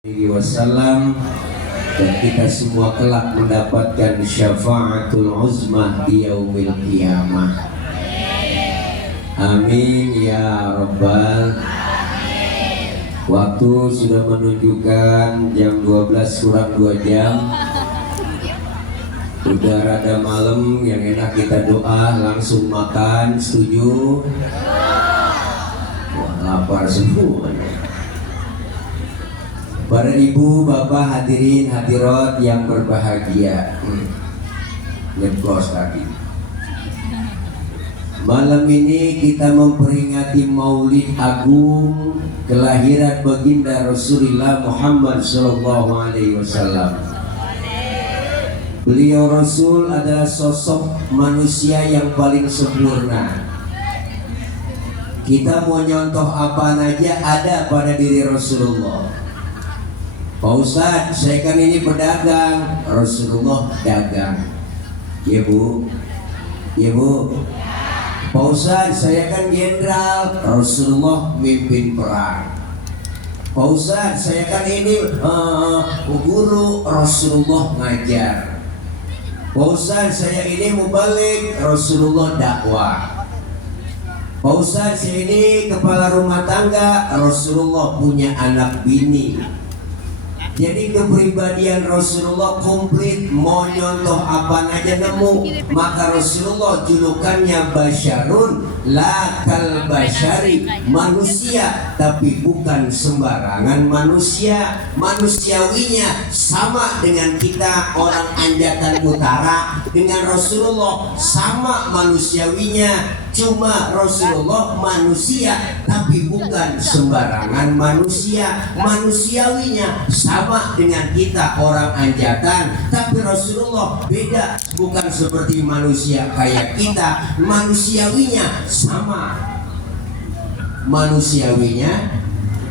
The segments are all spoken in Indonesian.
Wasallam, dan kita semua kelak mendapatkan syafaatul uzma di yaumil qiyamah. Amin ya rabbal. Waktu sudah menunjukkan jam 12 kurang 2 jam. Udah rada malam, yang enak kita doa langsung makan. Setuju? Wah, lapar semua. Para ibu, bapak, hadirin, hadirat yang berbahagia. Nyeblos lagi. Malam ini kita memperingati Maulid Agung kelahiran baginda Rasulullah Muhammad SAW. Beliau Rasul adalah sosok manusia yang paling sempurna. Kita mau nyontoh apa aja ada pada diri Rasulullah. Pak Ustadz, saya kan ini pedagang, Rasulullah dagang. Ya bu, ya bu. Pak Ustadz, saya kan jenderal, Rasulullah mimpin perang. Pak Ustadz, saya kan ini guru, Rasulullah ngajar. Pak Ustadz, saya ini mubalik, Rasulullah dakwah. Pak Ustadz, saya ini kepala rumah tangga, Rasulullah punya anak bini. Jadi kepribadian Rasulullah komplit, mau nyontoh apa aja nemu. Maka Rasulullah julukannya basyarun la kal basyari, manusia tapi bukan sembarangan manusia. Manusiawinya sama dengan kita orang Anjatan Utara. Dengan Rasulullah sama manusiawinya. Cuma Rasulullah manusia tapi bukan sembarangan manusia. Manusiawinya sama dengan kita orang Anjatan, tapi Rasulullah beda, bukan seperti manusia kayak kita. Manusiawinya sama. Manusiawinya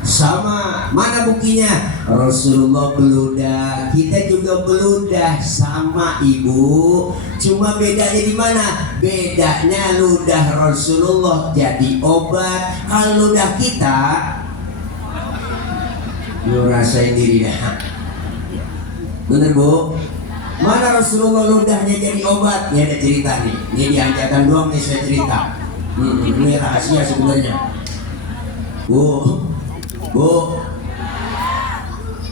sama. Mana buktinya? Rasulullah beludah, kita juga beludah sama ibu. Cuma bedanya di mana? Bedanya ludah Rasulullah jadi obat. Kalau ludah kita, lu rasain diri dah. Bener bu? Mana Rasulullah ludahnya jadi obat? Ini ada cerita nih. Ini di Anjatan doang nih saya cerita. Ini rahasia sebenarnya. Bu,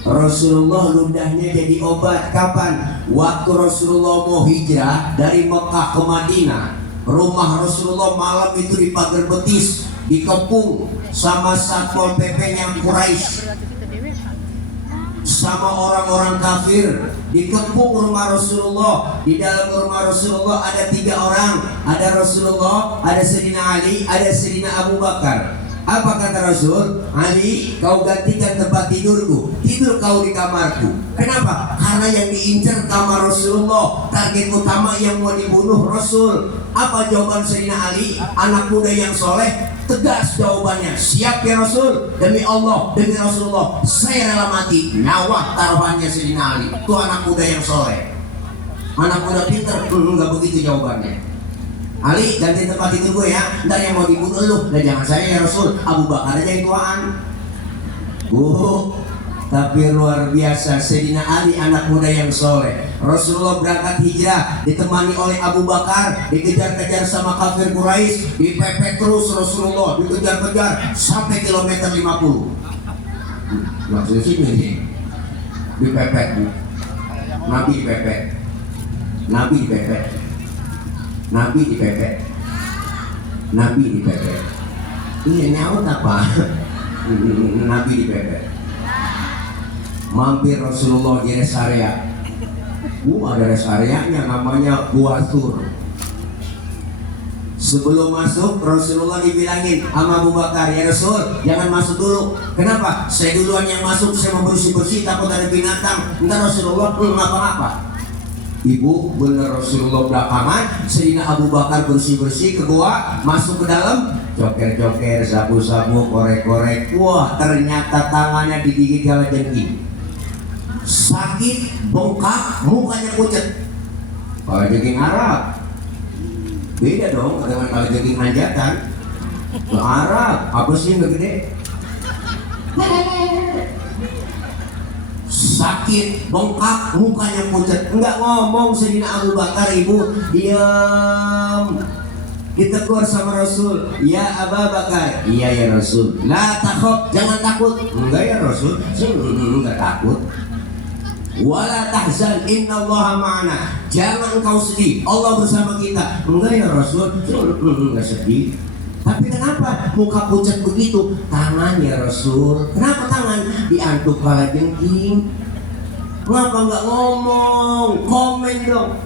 Rasulullah ludahnya jadi obat kapan? Waktu Rasulullah mau hijrah dari Mekah ke Madinah. Rumah Rasulullah malam itu di pagar betis, dikepung sama Satpol PP-nya Quraisy, sama orang-orang kafir. Dikepung rumah Rasulullah. Di dalam rumah Rasulullah ada 3 orang. Ada Rasulullah, ada Sayyidina Ali, ada Sayyidina Abu Bakar. Apa kata Rasul? Ali, kau gantikan tempat tidurku. Tidur kau di kamarku. Kenapa? Karena yang diincar kamar Rasulullah. Target utama yang mau dibunuh Rasul. Apa jawaban Sayyidina Ali? Anak muda yang soleh. Tegas jawabannya. Siap ya Rasul. Demi Allah, demi Rasulullah, saya rela mati. Nyawa taruhannya Sayyidina Ali. Itu anak muda yang soleh. Anak muda pintar. Enggak begitu jawabannya. Ali, ganti tempat itu gue ya. Ntar yang mau dibunuh lu. Dan jangan saya ya Rasul, Abu Bakar aja yang tuaan. Bu, tapi luar biasa Sayyidina Ali anak muda yang soleh. Rasulullah berangkat hijrah ditemani oleh Abu Bakar. Dikejar-kejar sama kafir Quraisy, dipepet terus Rasulullah, dikejar-kejar sampai kilometer 50. Maksudnya sini nih, dipepet. Nabi dipepet. Nabi dipepet. Nabi dipepet. Nabi dipepet. Ini nyaut apa? Nabi dipepet. Mampir Rasulullah di rest area. Ada rest areanya namanya Gua Thur. Sebelum masuk Rasulullah dibilangin sama Abu Bakar, ya Rasul jangan masuk dulu. Kenapa? Saya duluan yang masuk, saya mau bersih-bersih takut ada binatang. Entar Rasulullah belum apa-apa. Ibu, bener Rasulullah belakangan. Sayyidina Abu Bakar bersih-bersih ke gua, masuk ke dalam, joker-joker, sabu-sabu, korek-korek. Wah, ternyata tangannya digigit kalajengking. Sakit, bengkak, mukanya pucat. Kalajengking Arab. Beda dong dengan kalajengking Anjatan. Arab, apa sih yang gede? sakit, bengkak, mukanya pucat, enggak ngomong. Sayyidina Abu Bakar, ibu diam. Ditegur sama Rasul, ya Abu Bakar, iya ya Rasul. La takhaf, jangan takut. Enggak ya Rasul, enggak takut. Wala tahzan, innallaha ma'ana, jangan kau sedih, Allah bersama kita. Enggak ya Rasul, enggak sedih. Tapi kenapa muka pucat begitu? Tangan ya Rasul. Kenapa tangan? Diantuk kala jengking. Kenapa enggak ngomong? Komen dong.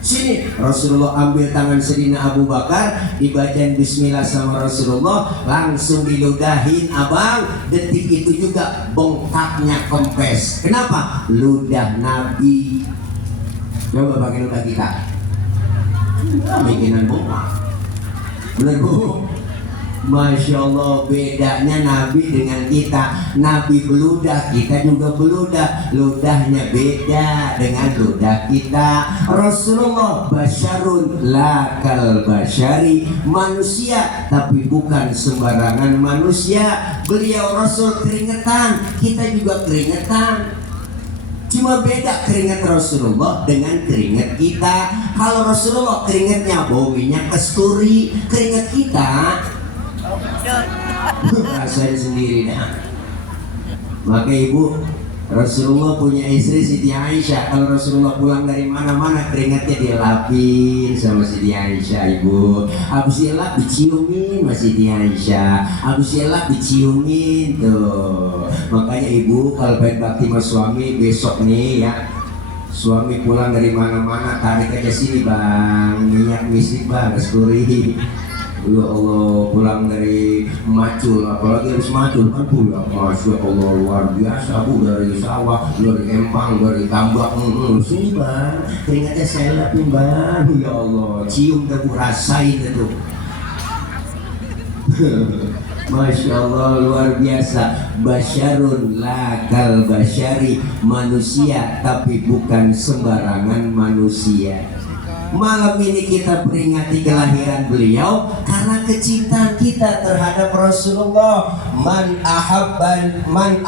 Sini, Rasulullah ambil tangan Sayyidina Abu Bakar, dibacain bismillah sama Rasulullah, langsung diludahin abang. Detik itu juga bengkaknya kempes. Kenapa? Ludah Nabi. Coba pakai ludah kita, bikinan bengkak. Bener bu? Masya Allah, bedanya Nabi dengan kita. Nabi beludah, kita juga beludah. Ludahnya beda dengan ludah kita. Rasulullah basyarun lakal basyari, manusia tapi bukan sembarangan manusia. Beliau Rasul keringetan, kita juga keringetan. Cuma beda keringat Rasulullah dengan keringat kita. Kalau Rasulullah keringatnya bau minyak kasturi, keringat kita saya sendiri dah. Maka ibu, Rasulullah punya istri Siti Aisyah. Kalau Rasulullah pulang dari mana-mana, keringatnya dilapin sama Siti Aisyah, ibu. Habis dilap diciumin sama Siti Aisyah. Habis dilap diciumin tuh. Makanya ibu kalau baik bakti sama suami besok nih ya, suami pulang dari mana-mana, tarik aja sini bang, minyak misik bang, kasturi. Ya Allah, pulang dari Macul, apalagi habis Macul kan pulang, Masya Allah luar biasa bu, dari sawah, dari empang, dari tambak, sini bang, keringatnya saya lapin bang, ya Allah, cium dah bu, rasain itu. Masya Allah luar biasa. Basyarun lakal basyari, manusia tapi bukan sembarangan manusia. Malam ini kita peringati kelahiran beliau karena kecintaan kita terhadap Rasulullah. Man ahabbani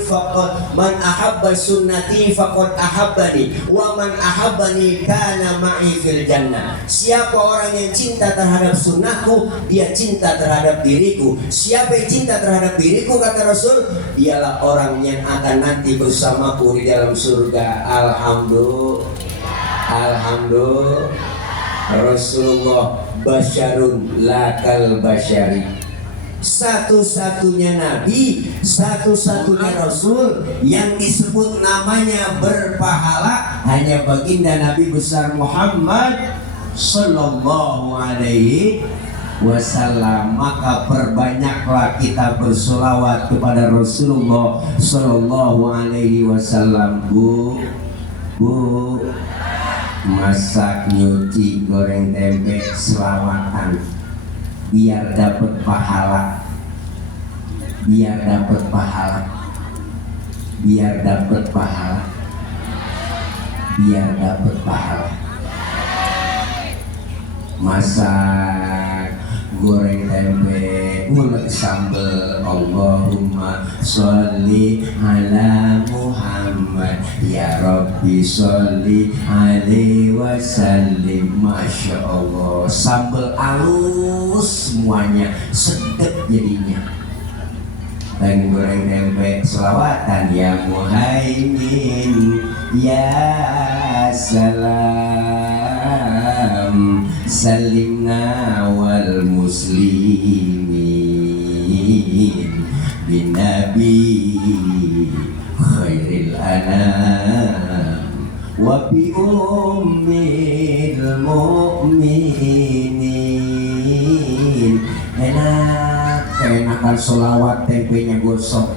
faqad, man ahabba sunnati faqad ahabbani, wa man ahabbani kana ma'i fil jannah. Siapa orang yang cinta terhadap sunnahku, dia cinta terhadap diriku. Siapa yang cinta terhadap diriku, kata Rasul, dialah orang yang akan nanti bersamaku di dalam surga. Alhamdulillah, Rasulullah basyarun lakal basyari. Satu-satunya Nabi, satu-satunya Rasul yang disebut namanya berpahala hanya baginda Nabi besar Muhammad Sallallahu Alaihi Wasallam. Maka perbanyaklah kita bersolawat kepada Rasulullah Sallallahu Alaihi Wasallam. Bu, masak, nyuci, goreng tempe, selawatan biar dapat pahala, biar dapat pahala, biar dapat pahala, biar dapat pahala. Masak, goreng tempe, ulek sambal, Allahumma sholli ala Muhammad, ya Rabbi sholli alaihi wasallim. Masya Allah, sambal halus semuanya, sedap jadinya. Dan goreng tempe, selawatan ya Muhaimin, ya salam, salimna wal muslimin bin nabi khairil anam wa bi ummil mu'minin. Enakan solawat tempenya gosok.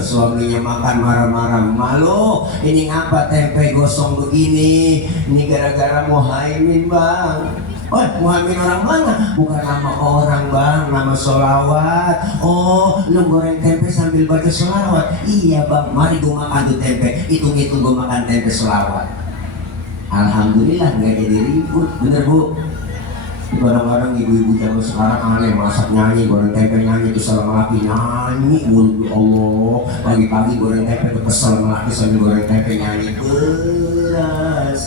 Suaminya makan marah-marah, malu ini ngapa tempe gosong begini? Ini gara-gara Muhaimin bang. Oh, Muhaimin orang mana? Bukan nama orang bang, nama solawat. Oh, lu goreng tempe sambil baca solawat? Iya bang, mari gue makan tuh tempe. Hitung-hitung gue makan tempe solawat. Alhamdulillah nggak jadi ribut, bener bu? Kadang-kadang ibu-ibu zaman sekarang aneh, masak nyanyi, goreng tempe nyanyi, kesel laki nyanyi, ya Allah. Pagi-pagi goreng tempe itu kesel laki sambil goreng tempe nyanyi.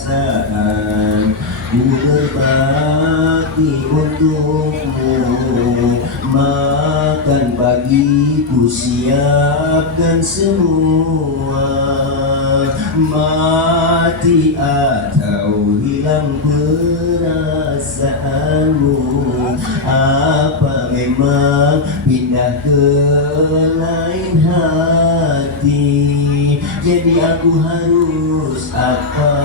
Perasaan ku berbakti untukmu, makan pagi ku siapkan semua, mati atau hilang perasaanmu, apa memang pindah ke lain hati? Jadi aku harus apa?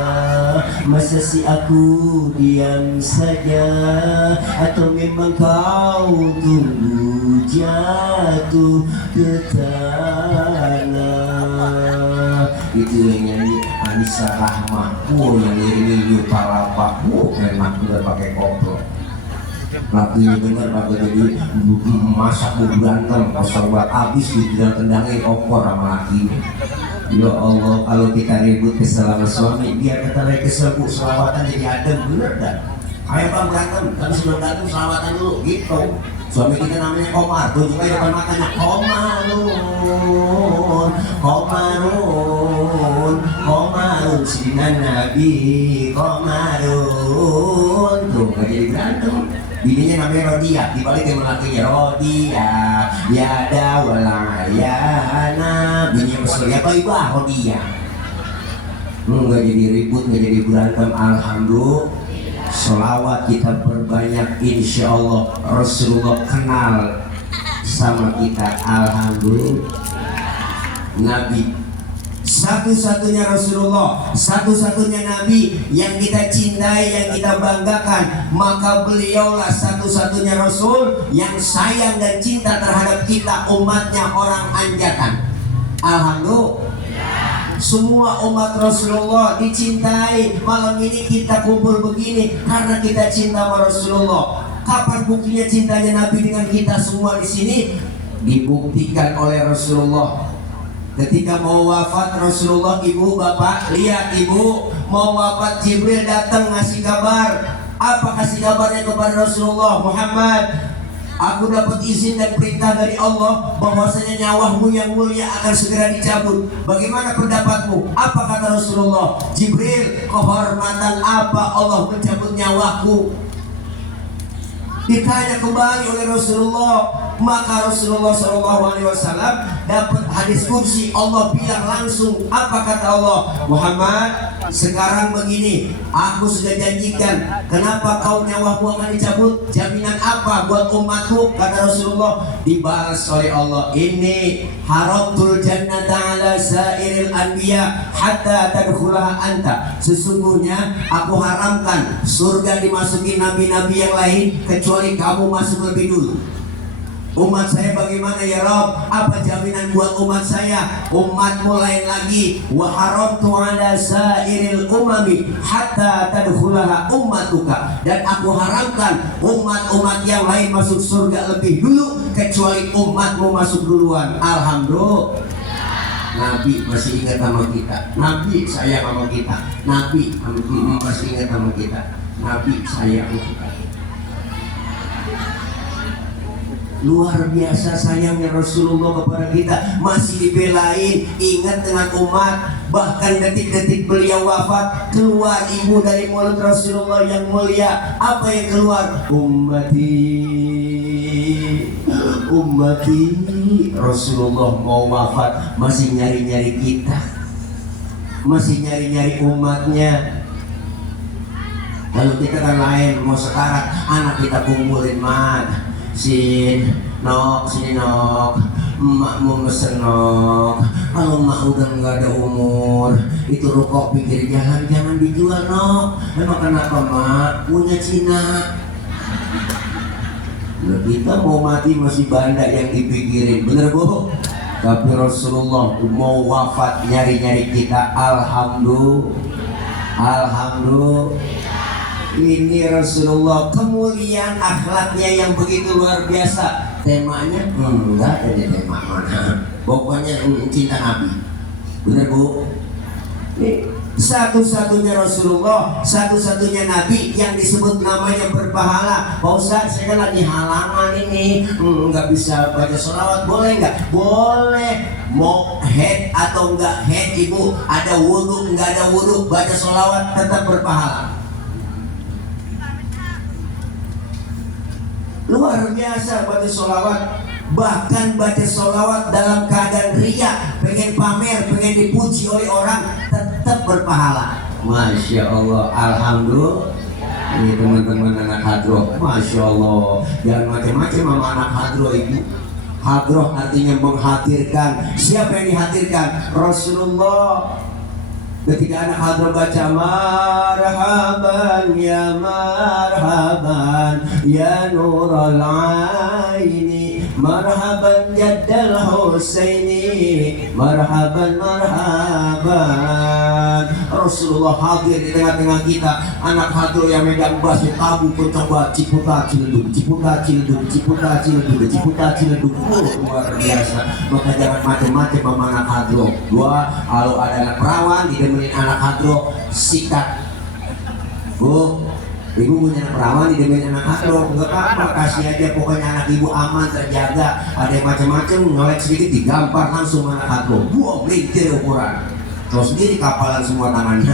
Masa si aku diam saja? Atau memang kau tunggu jatuh ke tanah? Itu yang nyanyi Anissa Rahma, yang ngiringin Palapa, enak bener pakai koplo. Lagunya bener pakai jadi masak berantem, kosong buat habis ditendangin opor sama lakinya. Ya Allah, kalau kita ribut kesel sama suami, biar kita lagi kesel bu, selawatan jadi adem, bener dah. Ayo bang berantem, tapi sebelum berantem selawatan dulu, gitu. Suami kita namanya Komar, tunjuk aja depan matanya, Komarun, Komarun, Komarun, Sidina Nabi, Komarun. Tuh, gak jadi berantem. Bininya namanya Rodia, dibalikin melakinya Rodia, ya dawala ya ana. Bininya kesel, ya baik-baik Rodia. Gak jadi ribut, gak jadi berantem, alhamdulillah. Selawat kita perbanyak, insya Allah Rasulullah kenal sama kita, alhamdulillah. Nabi satu-satunya Rasulullah, satu-satunya Nabi yang kita cintai, yang kita banggakan. Maka beliaulah satu-satunya Rasul yang sayang dan cinta terhadap kita, umatnya, orang anjatan. Alhamdulillah. Semua umat Rasulullah dicintai. Malam ini kita kumpul begini karena kita cinta sama Rasulullah. Kapan buktinya cintanya Nabi dengan kita semua di sini? Dibuktikan oleh Rasulullah. Ketika mau wafat Rasulullah, ibu bapak lihat, ibu mau wafat, Jibril datang ngasih kabar. Apa kasih kabarnya kepada Rasulullah? Muhammad, aku dapat izin dan perintah dari Allah bahwasanya nyawamu yang mulia akan segera dicabut. Bagaimana pendapatmu? Apa kata Rasulullah? Jibril, kehormatan apa Allah mencabut nyawaku? Ditanya kembali oleh Rasulullah, maka Rasulullah SAW dapat hadis kursi. Allah bilang langsung, apa kata Allah? Muhammad, sekarang begini, aku sudah janjikan. Kenapa kau nyawamu akan dicabut? Jaminan apa buat umatku? Kata Rasulullah, dibalas oleh Allah, ini haramtul jannata ala sairil anbiya hatta tadkhulaha anta. Sesungguhnya aku haramkan surga dimasuki nabi-nabi yang lain kecuali kamu masuk lebih dulu. Umat saya bagaimana ya Rabb? Apa jaminan buat umat saya? Umatmu lain lagi. Wa haramtu ala sairil umami hatta tadkhulaha ummatuka. Dan aku haramkan umat-umat yang lain masuk surga lebih dulu kecuali umatmu masuk duluan. Alhamdulillah. Nabi masih ingat sama kita. Nabi sayang sama kita. Nabi masih ingat sama kita. Nabi sayang sama kita. Luar biasa sayangnya Rasulullah kepada kita, masih dibelain. Ingat dengan umat, bahkan detik-detik beliau wafat, keluar ibu dari mulut Rasulullah yang mulia. Apa yang keluar? Ummati, ummati. Rasulullah mau wafat masih nyari-nyari kita, masih nyari-nyari umatnya. Lalu kita kan lain, mau sekarat, anak kita kumpulin mat. Sini nok, emak mau mesen nok. Kalau emak udah nggak ada umur, itu rokok pinggir jalan jangan dijual nok. Emang kenapa mak? Punya Cina. Nah, kita mau mati masih banyak yang dipikirin, bener bu? Tapi Rasulullah mau wafat nyari-nyari kita, alhamdulillah, alhamdulillah. Ini Rasulullah, kemuliaan akhlaknya yang begitu luar biasa. Temanya enggak ada tema mana, pokoknya cinta Nabi. Bener bu? Nih Satu-satunya Rasulullah, satu-satunya Nabi yang disebut namanya berpahala. Pak Ustaz, saya kan lagi halangan ini, nggak bisa baca sholawat, boleh nggak? Boleh. Mau head atau nggak head ibu, ada wudhu nggak ada wudhu, baca sholawat tetap berpahala. Luar biasa baca sholawat. Bahkan baca sholawat dalam keadaan riya, pengen pamer, pengen dipuji oleh orang, tetap berpahala. Masya Allah, alhamdulillah. Ini teman-teman anak hadroh, Masya Allah. Jangan macam-macam sama anak hadroh ibu. Hadroh artinya menghadirkan. Siapa yang dihadirkan? Rasulullah. Ketika anak hadroh baca marhaban ya marhaban ya nurul aini marhaban jaddal Husaini marhaban marhaban, Rasulullah hadir di tengah-tengah kita. Anak hadroh yang megang bass tabu coba Ciputa Ciledug, Ciputa Ciledug, Ciputa Ciledug, Ciputa Ciledug. Luar biasa. Maka jangan macam-macam sama anak hadroh. Kalau ada anak perawan didemenin anak hadroh, sikat. Bu, ibu punya anak perawan didemenin anak hadroh, enggak apa-apa, kasih aja, pokoknya anak ibu aman, terjaga. Ada yang macam-macam, nyolek sedikit digampar langsung anak hadroh. Buang melintir ukuran. Tahu sendiri kapalan semua tangannya.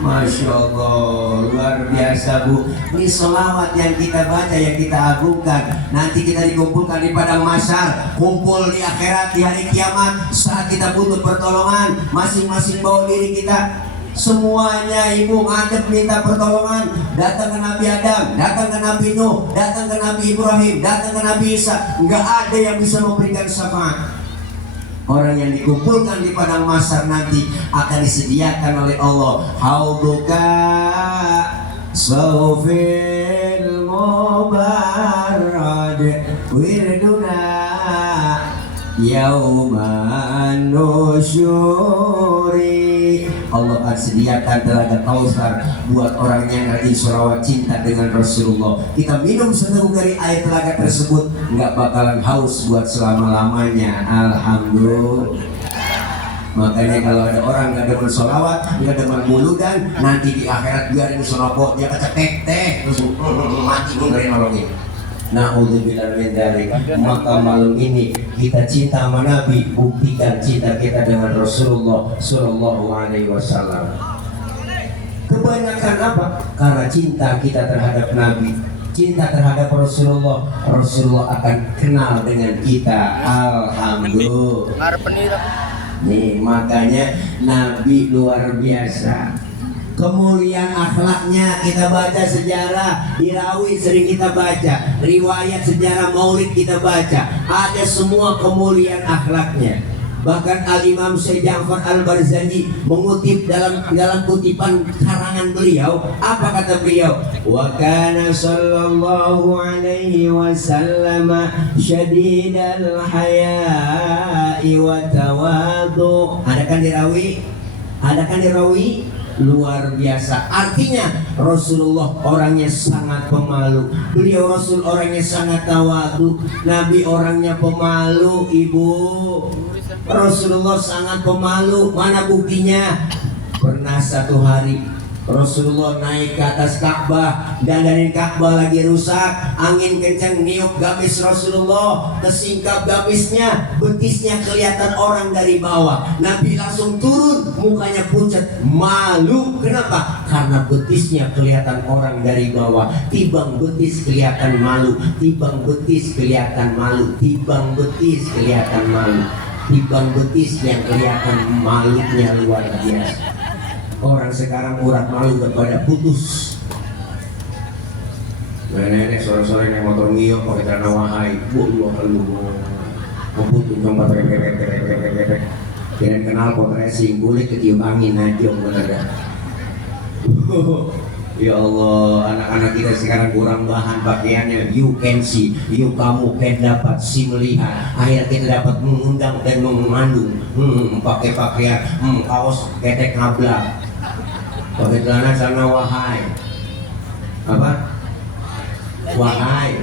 Masya Allah, luar biasa bu. Ini sholawat yang kita baca, yang kita agungkan. Nanti kita dikumpulkan di padang mahsyar, kumpul di akhirat, di hari kiamat. Saat kita butuh pertolongan, masing-masing bawa diri kita. Semuanya ibu ngadep minta pertolongan. Datang ke Nabi Adam, datang ke Nabi Nuh, datang ke Nabi Ibrahim, datang ke Nabi Isa. Enggak ada yang bisa memberikan syafaat. Orang yang dikumpulkan di padang mahsyar nanti akan disediakan oleh Allah hauduka sawfil mubarrad wirduna yauman nusyuri. Allah akan sediakan telaga Kausar buat orang yang rajin sholawat cinta dengan Rasulullah. Kita minum seteguk dari air telaga tersebut, nggak bakalan haus buat selama-lamanya. Alhamdulillah. Makanya kalau ada orang nggak demen sholawat, nggak demen muludan, nanti di akhirat biarin sholawat dia kecetek teh terus mati pun dari nolongin. Na'udzubillah min dzalik. Maka malam ini kita cinta sama Nabi, buktikan cinta kita dengan Rasulullah Sallallahu Alaihi Wasallam. Kebanyakan apa? Karena cinta kita terhadap Nabi, cinta terhadap Rasulullah, Rasulullah akan kenal dengan kita. Alhamdulillah. Nih makanya Nabi luar biasa. Kemuliaan akhlaknya kita baca sejarah Irawi sering kita baca, riwayat sejarah Maulid kita baca, ada semua kemuliaan akhlaknya. Bahkan Al-Imam Syekh Ja'far Al-Barzanji mengutip dalam kutipan karangan beliau, apa kata beliau? Wa kana sallallahu alaihi wasallam syadidal haya'i wa tawadu. Ada kan dirawi? Luar biasa. Artinya Rasulullah orangnya sangat pemalu. Beliau Rasul orangnya sangat tawadu. Nabi orangnya pemalu ibu. Rasulullah sangat pemalu. Mana buktinya? Pernah satu hari Rasulullah naik ke atas Ka'bah, dan dari Ka'bah lagi rusak, angin kencang niup gamis Rasulullah, kesingkap gamisnya, betisnya kelihatan orang dari bawah. Nabi langsung turun, mukanya pucat, malu. Kenapa? Karena betisnya kelihatan orang dari bawah. Tibang betis kelihatan malu, tibang betis kelihatan malu, tibang betis kelihatan malu, tibang betis yang kelihatan malunya luar biasa. Orang sekarang urat malu daripada putus. Nenek sore-sore naik motor ngiyok pakai celana wahai, bu lu putus cuma pakai kirain kenal pot racing, boleh ketiup angin aja bener. Ya Allah, anak-anak kita sekarang kurang bahan pakaiannya. You can see, kamu can dapat, si melihat. Akhirnya kita dapat mengundang dan mengandung. Pakai pakaian, kaos ketek ngablak, pakai celana wahai. Apa? Wahai.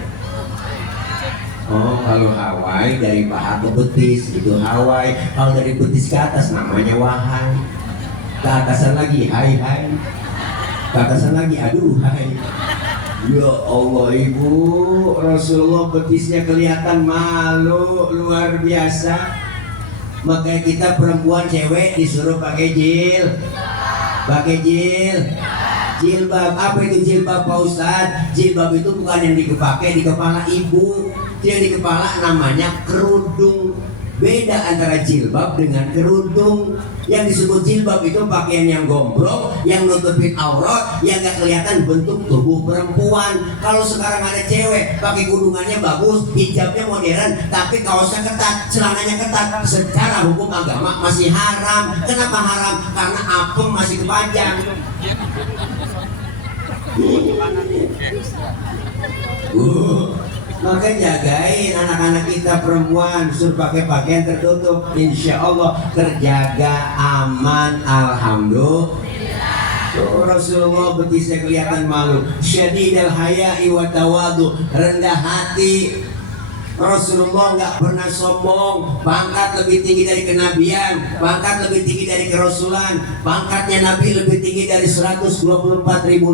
Oh, kalau Hawaii dari paha ke betis itu Hawaii. Kalau dari betis ke atas namanya wahai. ke atasan lagi hai hai, ke atasan lagi aduh hai. Ya Allah ibu, Rasulullah betisnya kelihatan malu luar biasa. Makanya kita perempuan cewek disuruh pakai jilbab. Apa itu jilbab Pak Ustadz? Jilbab itu bukan yang dipakai di kepala ibu, yang di kepala namanya kerudung. Beda antara jilbab dengan kerudung. Yang disebut jilbab itu pakaian yang gombrong, yang nutupin aurat, yang gak kelihatan bentuk tubuh perempuan. Kalau sekarang ada cewek pakai kudungannya bagus, hijabnya modern, tapi kaosnya ketat, celananya ketat, secara hukum agama masih haram. Kenapa haram? Karena apem masih kepanjang. Maka jagain anak-anak kita perempuan, suruh pakai pakaian tertutup, insya Allah terjaga aman. Alhamdulillah. Rasulullah betisnya kelihatan malu, syadidal haya'i wa tawadu, rendah hati. Rasulullah nggak pernah sombong, pangkat lebih tinggi dari kenabian, pangkat lebih tinggi dari kerasulan, pangkatnya Nabi lebih tinggi dari 124.000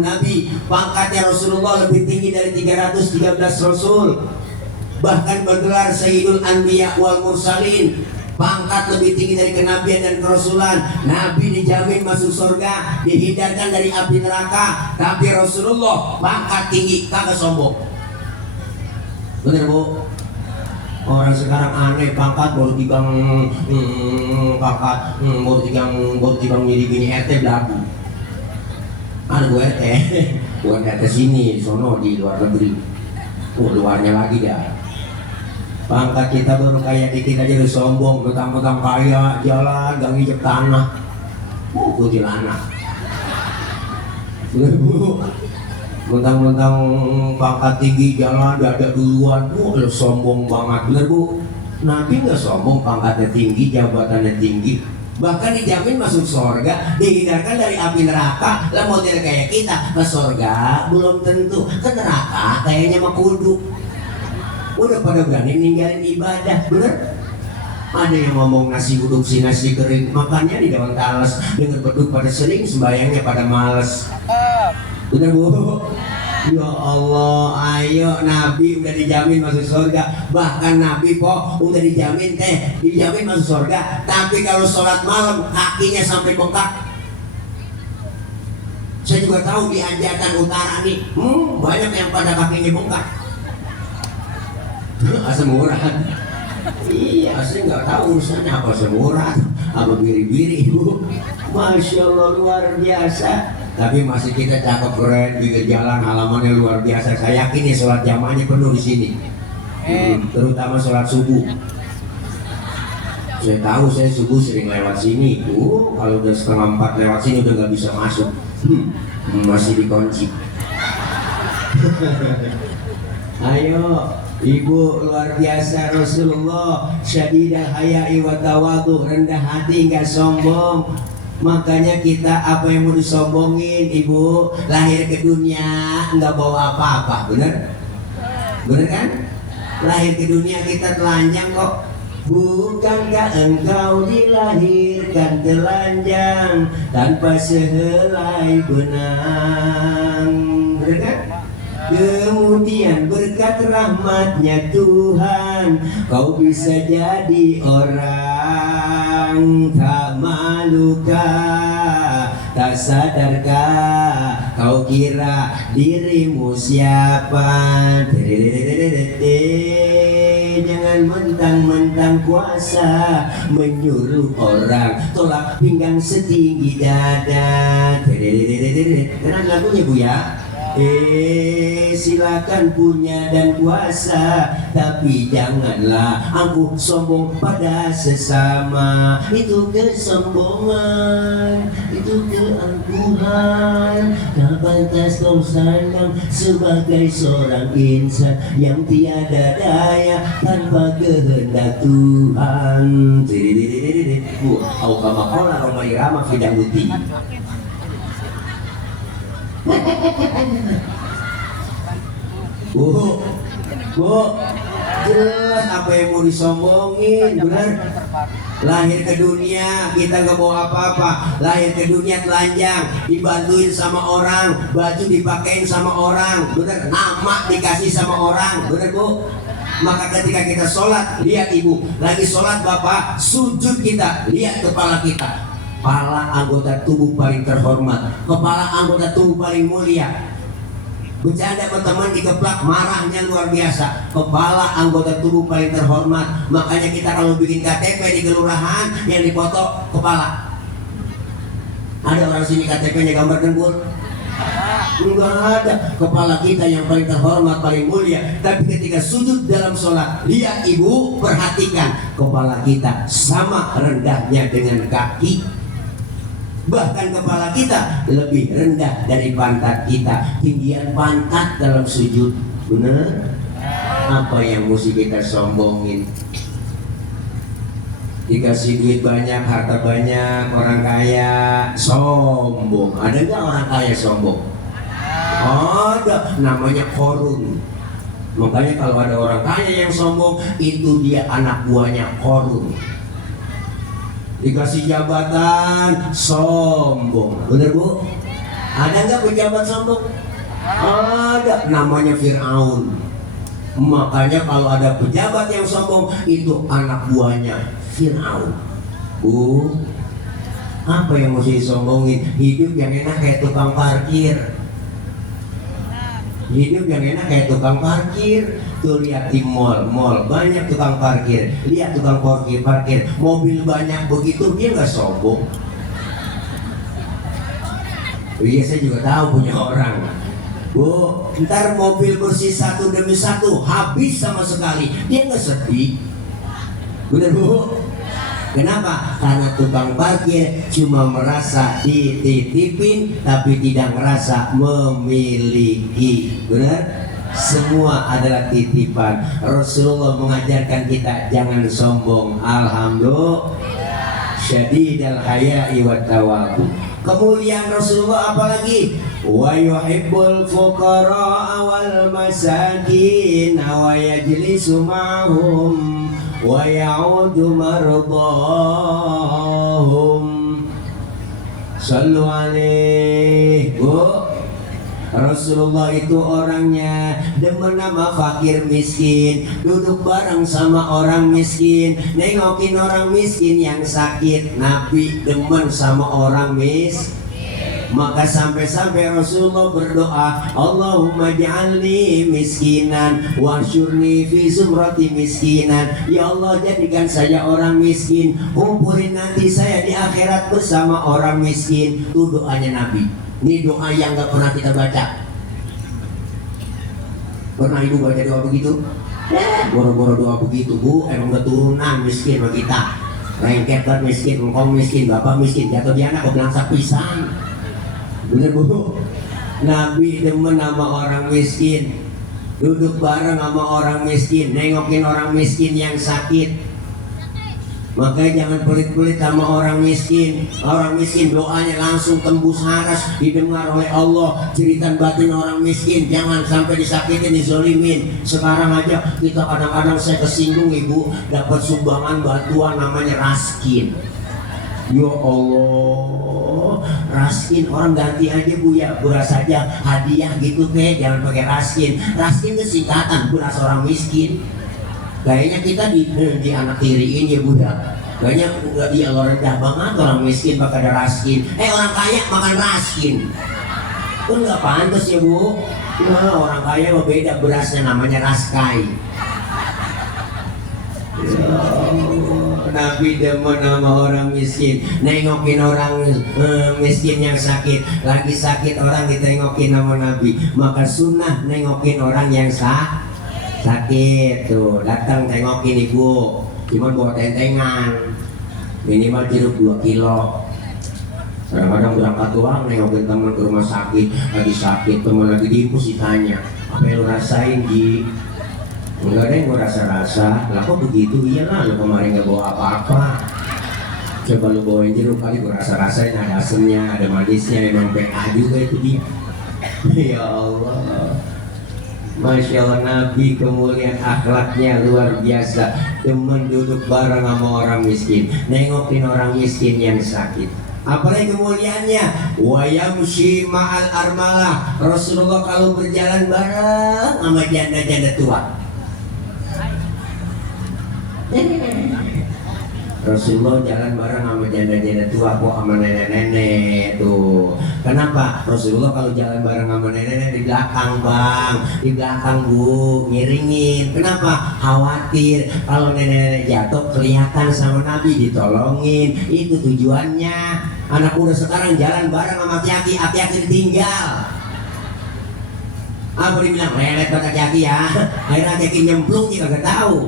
Nabi, pangkatnya Rasulullah lebih tinggi dari 313 Rasul, bahkan bergelar Sayyidul Anbiya wal Mursalin, pangkat lebih tinggi dari kenabian dan kerasulan. Nabi dijamin masuk surga, dihindarkan dari api neraka, tapi Rasulullah pangkat tinggi, kagak sombong. Bener bu? Orang sekarang aneh, pangkat baru tigang pangkat baru tigang jadi gini RT belagu. Ada gue RT, bukan RT sini, sono di luar negeri. Luarnya lagi dah. Pangkat kita baru kayak dikit aja udah sombong, betang-betang kaya, jalan gak nginjek tanah. Kuntilanak. Bu. Mentang-mentang pangkat tinggi jalan dada duluan, sombong banget. Bener bu? Nabi nggak sombong, pangkatnya tinggi, jabatannya tinggi, bahkan dijamin masuk surga, dihindarkan dari api neraka. Lah model kayak kita ke surga belum tentu, ke neraka kayaknya mah kudu. Udah pada berani ninggalin ibadah, bener? Ada yang ngomong nasi uduk si nasi kering, makannya di daun talas, denger beduk pada sering, sembayangnya pada males. Bener bu? Ya Allah, ayo Nabi udah dijamin masuk surga. Bahkan Nabi kok udah dijamin masuk surga, tapi kalau sholat malam kakinya sampai bengkak. Saya juga tahu di Ajakan Utara nih, banyak yang pada kakinya bengkak. Asam urat. Iya, saya nggak tahu urusannya apa asam urat, apa biri-biri bu. Masya Allah luar biasa. Tapi masih kita cakep keren, di jalan halamannya luar biasa. Saya yakin nih sholat jamaahnya penuh di sini, terutama sholat subuh. Saya tahu saya subuh sering lewat sini. Kalau udah 3:30 lewat sini udah nggak bisa masuk, masih dikunci. Ayo, ibu luar biasa. Rasulullah syadidal haya'i wa tawadu, rendah hati nggak sombong. Makanya kita apa yang mau disombongin ibu, lahir ke dunia nggak bawa apa-apa, bener? Bener kan? Lahir ke dunia kita telanjang kok. Bukankah engkau dilahirkan telanjang tanpa sehelai benang, bener kan? Kemudian berkat rahmatnya Tuhan, kau bisa jadi orang. Tak malukah, tak sadarkah, kau kira dirimu siapa? Jangan mentang-mentang kuasa menyuruh orang tolak pinggang setinggi dada. Kenapa lagunya bu ya? Silakan punya dan kuasa, tapi janganlah angkuh sombong pada sesama. Itu kesombongan, itu keangkuhan. Tak pantas kau sandang sebagai seorang insan yang tiada daya tanpa kehendak Tuhan. Au kama qala Romai Rama Fidamuti. Bu, Jelas apa yang mau disombongin, benar? Lahir ke dunia kita nggak bawa apa-apa, lahir ke dunia telanjang, dibantuin sama orang, baju dipakein sama orang, bener, nama dikasih sama orang, bener bu? Maka ketika kita sholat, lihat ibu, lagi sholat bapak, sujud kita, lihat kepala kita, kepala anggota tubuh paling terhormat, kepala anggota tubuh paling mulia. Bercanda sama teman dikeplak, marahnya luar biasa. Kepala anggota tubuh paling terhormat. Makanya kita kalau bikin KTP di kelurahan yang dipoto kepala. Ada orang sini KTP-nya gambar dengkul? Enggak ada. Kepala kita yang paling terhormat, paling mulia. Tapi ketika sujud dalam sholat, lihat ibu, perhatikan kepala kita sama rendahnya dengan kaki. Bahkan kepala kita lebih rendah dari pantat kita. Tinggian pantat dalam sujud. Benar? Apa yang mesti kita sombongin? Dikasih duit banyak, harta banyak, orang kaya, sombong. Ada nggak orang kaya sombong? Ada, namanya korun. Makanya kalau ada orang kaya yang sombong, itu dia anak buahnya korun. Dikasih jabatan, sombong. Bener bu? Ada nggak pejabat sombong? Ada, namanya Fir'aun. Makanya kalau ada pejabat yang sombong, itu anak buahnya Fir'aun. Bu, apa yang mesti disombongin? Hidup yang enak kayak tukang parkir. Hidup yang enak kayak tukang parkir. Tuh lihat di mall banyak tukang parkir. Lihat tukang parkir, mobil banyak begitu, dia nggak sombong. Iya saya juga tahu punya orang. Bu, ntar mobil bersih satu demi satu habis sama sekali, dia nggak sedih. Bener bu? Kenapa? Karena tukang parkir cuma merasa dititipin tapi tidak merasa memiliki. Benar? Semua adalah titipan. Rasulullah mengajarkan kita jangan sombong. Alhamdulillah. Syadidal haya'i wat tawadhu. Kemuliaan Rasulullah apalagi? Wa yuhibbul fuqara wal masakin wa yajlisu ma'hum wa ya'udu mardahum. Sallu alaihi. Rasulullah itu orangnya demen nama fakir miskin, duduk bareng sama orang miskin, nengokin orang miskin yang sakit. Nabi demen sama orang miskin. Maka sampai-sampai Rasulullah berdoa, Allahumma ja'alni miskinan wasyurni fi zumrati miskinan. Ya Allah, jadikan saya orang miskin, kumpulin nanti saya di akhirat bersama orang miskin. Itu doanya Nabi. Ini doa yang gak pernah kita baca. Pernah ibu baca doa begitu? Boro-boro doa begitu bu, emang udah turunan miskin sama kita. Lengket banget miskin, engkong miskin, bapak miskin, jatuh di anak kebelangsak pisang. Bener bu? Nabi demen sama orang miskin, duduk bareng sama orang miskin, nengokin orang miskin yang sakit. Makanya jangan pelit-pelit sama orang miskin. Orang miskin doanya langsung tembus haras, didengar oleh Allah. Jeritan batin orang miskin jangan sampai disakitin, dizolimin. Sekarang aja kita kadang-kadang saya kesinggung ibu, dapat sumbangan bantuan namanya raskin. Ya Allah, raskin orang ganti aja bu ya, beras saja hadiah gitu kayak, jangan pakai raskin. Raskin itu singkatan beras orang miskin. Kayaknya kita di anak tiriin ya bu ya. Kayaknya nggak dia rendah banget orang miskin pakai ada raskin. Orang kaya makan raskin. Itu nggak pantas ya bu. Nah, orang kaya mah beda berasnya, namanya raskai. Ya Allah, Nabi demen sama orang miskin, nengokin orang miskin yang sakit. Lagi sakit orang ditengokin sama Nabi. Maka sunnah nengokin orang yang sakit tuh, datang tengokin ibu, cuma bawa tentengan, minimal jeruk 2 kilo. Kadang-kadang berangkat doang nengokin teman ke rumah sakit, lagi sakit, teman lagi diimpus, ditanya, apa yang lu rasain Ji? Enggak ada yang gue rasa-rasa. Lah kok begitu? Iyalah, lu kemarin gak bawa apa-apa. Coba lu bawain jeruk kali, gue rasa-rasain ada asemnya, ada manisnya, emang PA juga itu dia. Ya Allah. Masya Allah, Nabi kemuliaan akhlaknya luar biasa. Demen duduk bareng sama orang miskin, nengokin orang miskin yang sakit. Apalagi kemuliaannya, wa yamshi ma'al armalah. Rasulullah kalau berjalan bareng sama janda-janda tua. Rasulullah jalan bareng sama janda-janda tua kok, sama nenek-nenek tuh. Kenapa? Rasulullah kalau jalan bareng sama nenek-nenek di belakang, Bang, di belakang, Bu, ngiringin. Kenapa? Khawatir kalau nenek-nenek jatuh kelihatan sama Nabi, ditolongin. Itu tujuannya. Anak muda sekarang jalan bareng sama aki-aki, aki-aki ditinggal. Apa dibilang? Lelet banget aki-aki ya. Akhirnya aki-aki nyemplung, dia kagak tahu.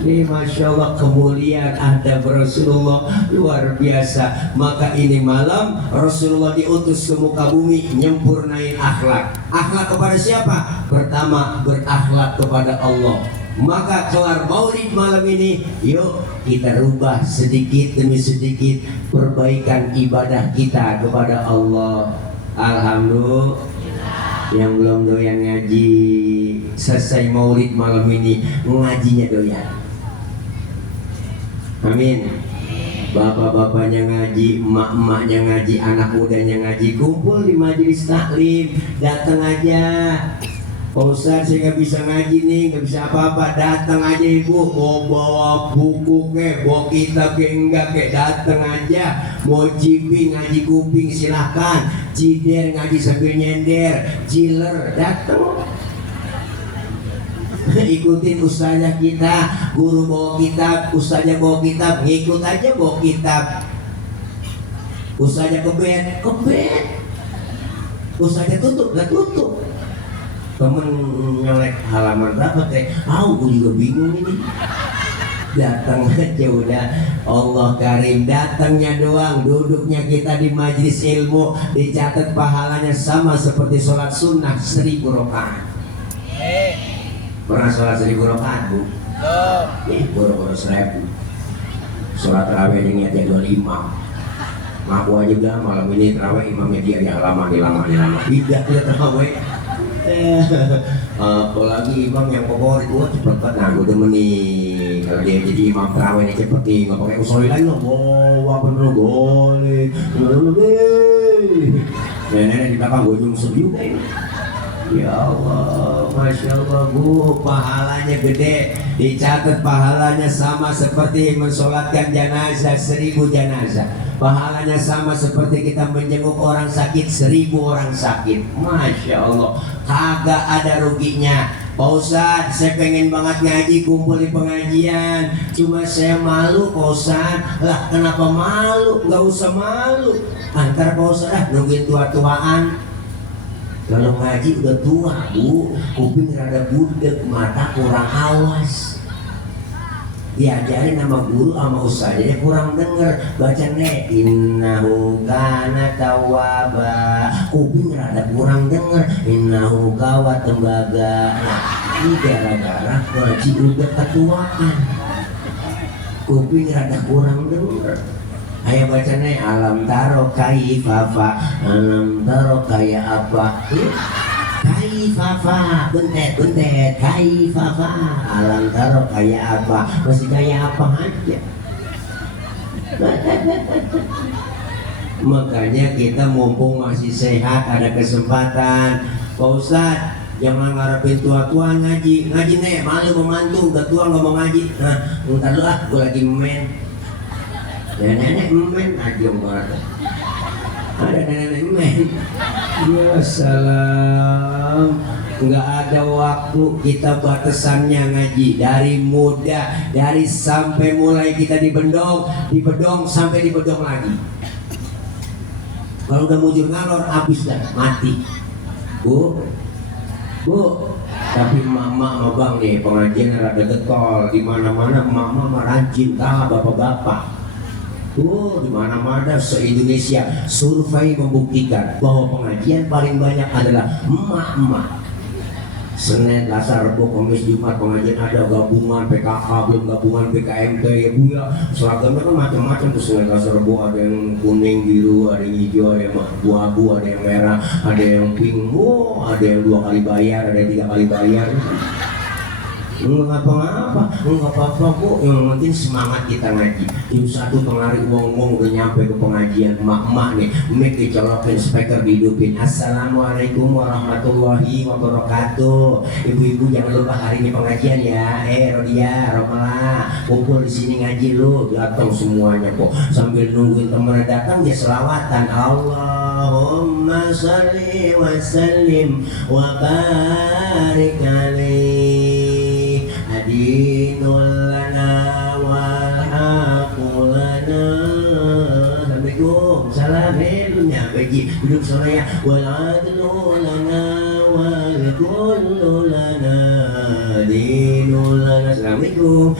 Ini Masya Allah kemuliaan adab Rasulullah luar biasa. Maka ini malam Rasulullah diutus ke muka bumi nyempurnain akhlak. Akhlak kepada siapa? Pertama, berakhlak kepada Allah. Maka kelar maulid malam ini, yuk kita rubah sedikit demi sedikit perbaikan ibadah kita kepada Allah. Alhamdulillah. Yang belum doyan ngaji, selesai maulid malam ini ngajinya doyan. Amin. Bapak-bapaknya ngaji, emak-emaknya ngaji, anak mudanya ngaji, kumpul di majelis taklim, datang aja. Pak Ustaz, saya nggak bisa ngaji nih, nggak bisa apa-apa, datang aja ibu. Mau bawa buku ke, bawa kitab ke, enggak ke, datang aja. Mau jiping ngaji kuping silahkan, jider ngaji sambil nyender, jiler datang. Ikutin ustazah kita, guru bawa kitab, ustazah bawa kitab, ngikut aja bawa kitab. Ustazah ke bed, ustazah tutup, gak tutup. Temen nyolek halaman berapa teh? Gue juga bingung ini. Datang aja udah, Allah karim, datangnya doang. Duduknya kita di majelis ilmu dicatat pahalanya sama seperti sholat sunnah 1000 rakaat. Pernah sholat 1000 rakaat, Bu? Boro-boro 1000. Sholat tarawih ini niatnya 25. Ngaku aja udah malam ini tarawih imamnya dia lama. Tidak dia tarawih. Apalagi imam yang favorit, cepet banget. Nah, gue demen nih kalau dia jadi imam tarawih ini cepet nih, nggak pakai usul lain loh. Wah bener boleh. Nenek di belakang gue nyungsep juga ini. Ya Allah, Masya Allah, Bu, pahalanya gede. Dicatat pahalanya sama seperti mensolatkan jenazah 1000 jenazah. Pahalanya sama seperti kita menjenguk orang sakit 1000 orang sakit. Masya Allah, kagak ada ruginya. Pak Ustadz, saya pengen banget ngaji, kumpul di pengajian, cuma saya malu, Pak Ustadz. Lah kenapa malu? Gak usah malu. Antar Pak Ustadz nungguin tua-tuaan. Kalau ngaji udah tua, Bu, kuping rada budek, mata kurang awas. Diajarin sama guru sama ustaznya kurang denger. Baca nih, innahu kana tawwaba. Kuping rada kurang denger, innahu kawa tembaga. Nah, ini gara-gara ngaji udah ketuaan. Kuping rada kurang denger. Ayo baca nih, alam taro kaifafa, alam taro kaya apa? Kaifafa, bentet, kaifafa, alam taro kaya apa? Masih kaya apa aja? Makanya kita mumpung masih sehat, ada kesempatan. Pak Ustadz, jangan ngarepin tua-tua ngaji nih, malu memantu, udah tua nggak mau ngaji. Nah, ntar lu gue lagi main. Nenek men aja banget. Ada nenek men. Ya salam. Nggak ada waktu, kita batasannya ngaji dari muda, dari sampai mulai kita dibedong sampai dibedong lagi. Kalau udah mujur ngalor habis dah, mati. Bu, tapi mama sama bang nih pengajian rada getol, di mana-mana mama rajin kalah bapak-bapak. Di mana-mana se-Indonesia survei membuktikan bahwa pengajian paling banyak adalah emak-emak. Senin, Selasa, Rabu, Kamis, Jumat pengajian ada gabungan PKK, belum gabungan PKMT ya Bu ya. Seragamnya kan macam-macam tuh. Senin, Selasa, Rabu ada yang kuning, biru, ada yang hijau, ada yang abu-abu, ada yang merah, ada yang pink, ada yang 2 kali bayar, ada yang 3 kali bayar. Enggak apa-apa, enggak apa-apa Bu. Yang penting semangat kita ngaji. Jam 1 pengarik wong-wong udah nyampe ke pengajian. Emak-emak nih, mic dicolokin, speaker dihidupin. Assalamualaikum warahmatullahi wabarakatuh. Ibu-ibu jangan lupa hari ini pengajian ya. Rodia, Romala, kumpul di sini ngaji lu. Datang semuanya kok. Sambil nungguin temen datang dia selawatan. Allahumma sholli wa sallim wa barik alaihi. Adinul lana wal haqu lana. Assalamualaikum. Salam helnya bagi duduk soraya. Wal adlu lana wal kullu lana. Adinul lana. Assalamualaikum.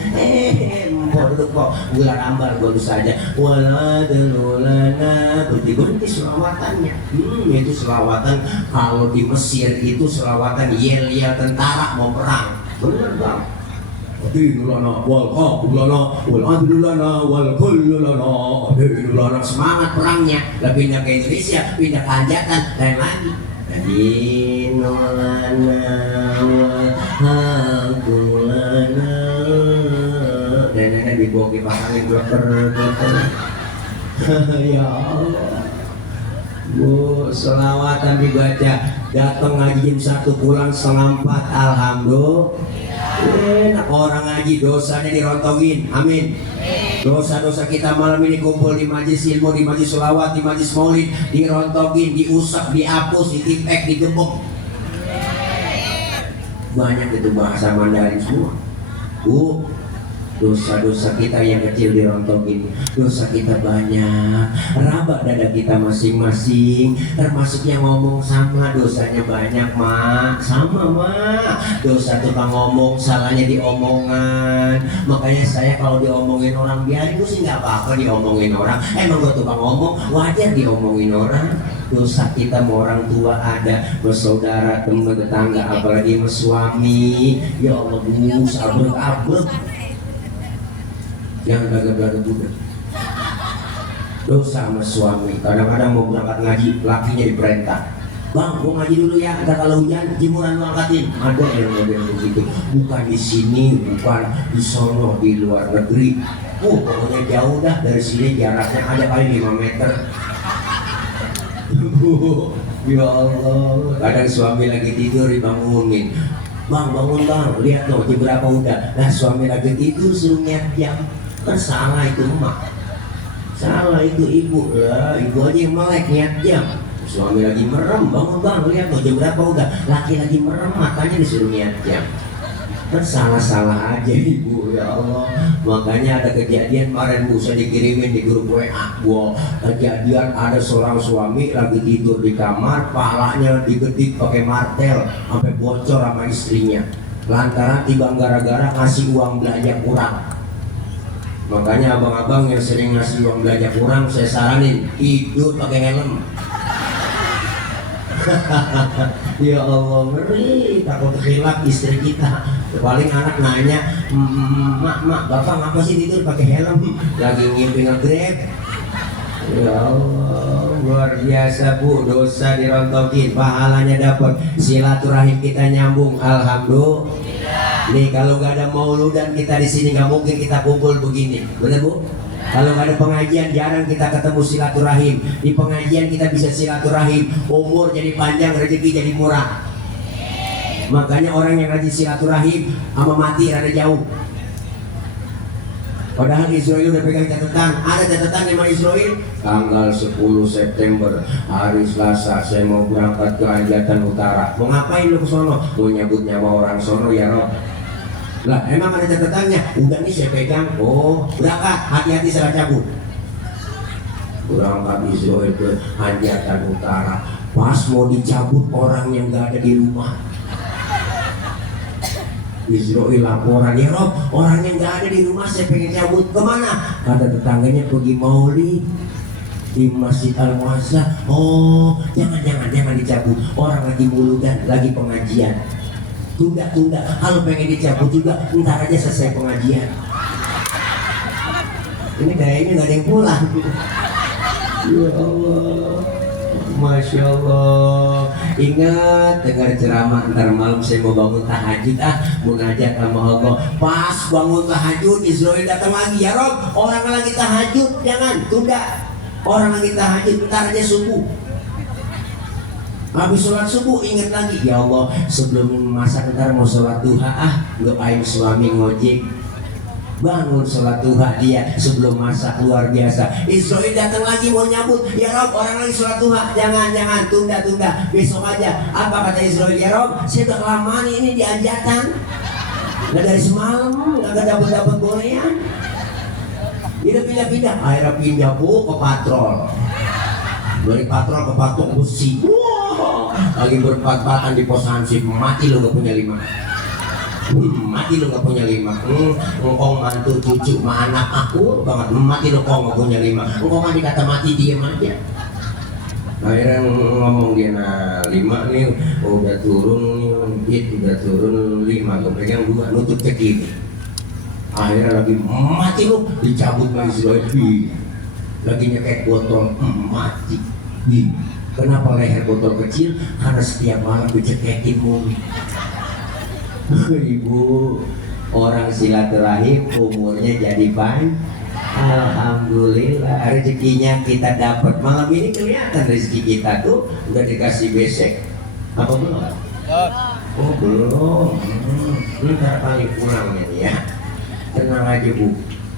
Duduk kok gula ambal baru saja. Wal adlu lana. Berhenti selawatannya. Itu selawatan kalau di Mesir itu selawatan yel-yel tentara mau perang. Bener bang. Adinulana wal haqulana wal adlulana wal kullulana. Adinulana semangat perangnya. Lah pindah ke Indonesia, pindah ke Anjakan, lain lagi. Adinulana wal haqulana. Dan dibawa ke pasangin dokter. Ya Allah. Bu, selawatan dibaca. Datang ngaji jam 1 pulang setengah 4. Alhamdulillah. Enak orang ngaji dosanya dirontongin. Amin. Dosa-dosa kita malam ini kumpul di majlis ilmu, di majlis selawat, di majlis maulid, dirontongin, diusap, dihapus, ditipek, digebuk. Banyak itu bahasa Mandarin semua. Bu, dosa-dosa kita yang kecil dirontongin, dosa kita banyak, raba dada kita masing-masing, termasuk yang ngomong sama dosanya banyak mak, sama mak, dosa tukang ngomong, salahnya di omongan. Makanya saya kalau diomongin orang biarin, gue sih nggak apa-apa diomongin orang, emang gue tukang ngomong, wajar diomongin orang. Dosa kita sama orang tua ada, bersaudara, teman, tetangga, apalagi sama suami. Ya Allah bu, sabrek-abrek. Yang belaga-belaga juga dosa sama suami. Kadang-kadang mau berangkat ngaji, lakinya diperintah, bang gua ngaji dulu ya, ntar kalau hujan jemuran lu angkatin. Ada yang model begitu, bukan di sini, bukan di sono, di luar negeri. Pokoknya jauh dah dari sini, jaraknya ada kali 5 meter. Ya Allah, kadang suami lagi tidur dibangunin, bang bangun bang, lihat dong jam berapa udah. Nah suami lagi tidur suruh lihat jam. Kan salah itu emak, salah itu ibu lah, ibu aja yang melek niat jam. Suami lagi merem, bangun bang, lihat tuh jam berapa udah. Laki lagi merem, makanya disuruh niat jam. Kan salah-salah aja ibu, ya Allah. Makanya ada kejadian kemarin bu, saya dikirimin di grup WA. Wow, kejadian ada seorang suami lagi tidur di kamar, pahalanya digedik pakai martel sampai bocor sama istrinya. Lantaran tiba gara-gara ngasih uang belanja kurang. Makanya abang-abang yang sering ngasih uang belanja kurang, saya saranin tidur pakai helm. Ya Allah, ngeri, takut khilaf istri kita. Paling anak nanya, mak, bapak ngapa sih tidur pakai helm? Lagi ngimpi nge-grab. Ya Allah, luar biasa bu, dosa dirontokin, pahalanya dapat, silaturahim kita nyambung, alhamdulillah. Nih kalau nggak ada mauludan kita di sini nggak mungkin kita kumpul begini, benar bu? Kalau nggak ada pengajian jarang kita ketemu silaturahim. Di pengajian kita bisa silaturahim, umur jadi panjang, rezeki jadi murah. Makanya orang yang rajin silaturahim sama mati rada jauh. Padahal Israel udah pegang catatan, ada catatan sama Israel. Tanggal 10 September hari Selasa saya mau berangkat ke Anjatan Utara. Mau ngapain lu ke sono? Mau nyabut nyawa orang sono ya Rob. Lah emang ada catatannya, udah nih saya pegang. Oh berangkat, hati-hati salah cabut. Berangkat Israel ke Anjatan Utara. Pas mau dicabut orang yang gak ada di rumah, Israel laporan, ya Rob, orang yang gak ada di rumah saya pengen cabut. Kemana? Kata tetangganya pergi maulid di Masjid Al-Muazzah. Oh jangan dicabut, orang lagi muludan, lagi pengajian. tunda. Kalau pengen dicabut juga, ntar aja selesai pengajian. Ini kayaknya nggak ada yang pulang. Ya Allah, Masya Allah. Ingat dengar ceramah ntar malam saya mau bangun tahajud, munajat sama Allah. Pas bangun tahajud, Israel datang lagi. Ya Rob, orang lagi tahajud, jangan tunda. Orang lagi tahajud, ntar aja subuh. Habis sholat subuh ingat lagi, ya Allah sebelum masak ntar mau sholat duha, ngapain suami ngojek. Bangun sholat duha dia sebelum masak, luar biasa. Israel datang lagi mau nyambut, ya Rob orang lagi sholat duha, jangan tunda, besok aja. Apa kata Israel? Ya Rob saya udah kelamaan ini di anjatan, nggak dari semalam, nggak dapat golean. Dia pindah, akhirnya pindah ke patrol. Dari patrol ke patung besi. Wow, lagi berempat-empatan di pos hansip, mati lo gak punya 5. Mati lo gak punya 5. Engkau mantu cucu ma anak aku banget, mati lo kok gak punya 5. Engkau mah dikata mati diem aja. Akhirnya ngomong dia, nah 5 nih udah turun, udah turun 5, gue pegang 2, nutup cekik. Akhirnya lagi mati lo, dicabut sama Israel. Lagi nyekek botol, mati. Kenapa leher botol kecil? Karena setiap malam dicekekin mulu. Ibu, orang silaturahim umurnya jadi panjang. Alhamdulillah rezekinya kita dapat. Malam ini kelihatan rezeki kita tuh udah dikasih besek. Apa belum? Oh belum. Ntar paling pulang ini ya. Tenang aja Bu,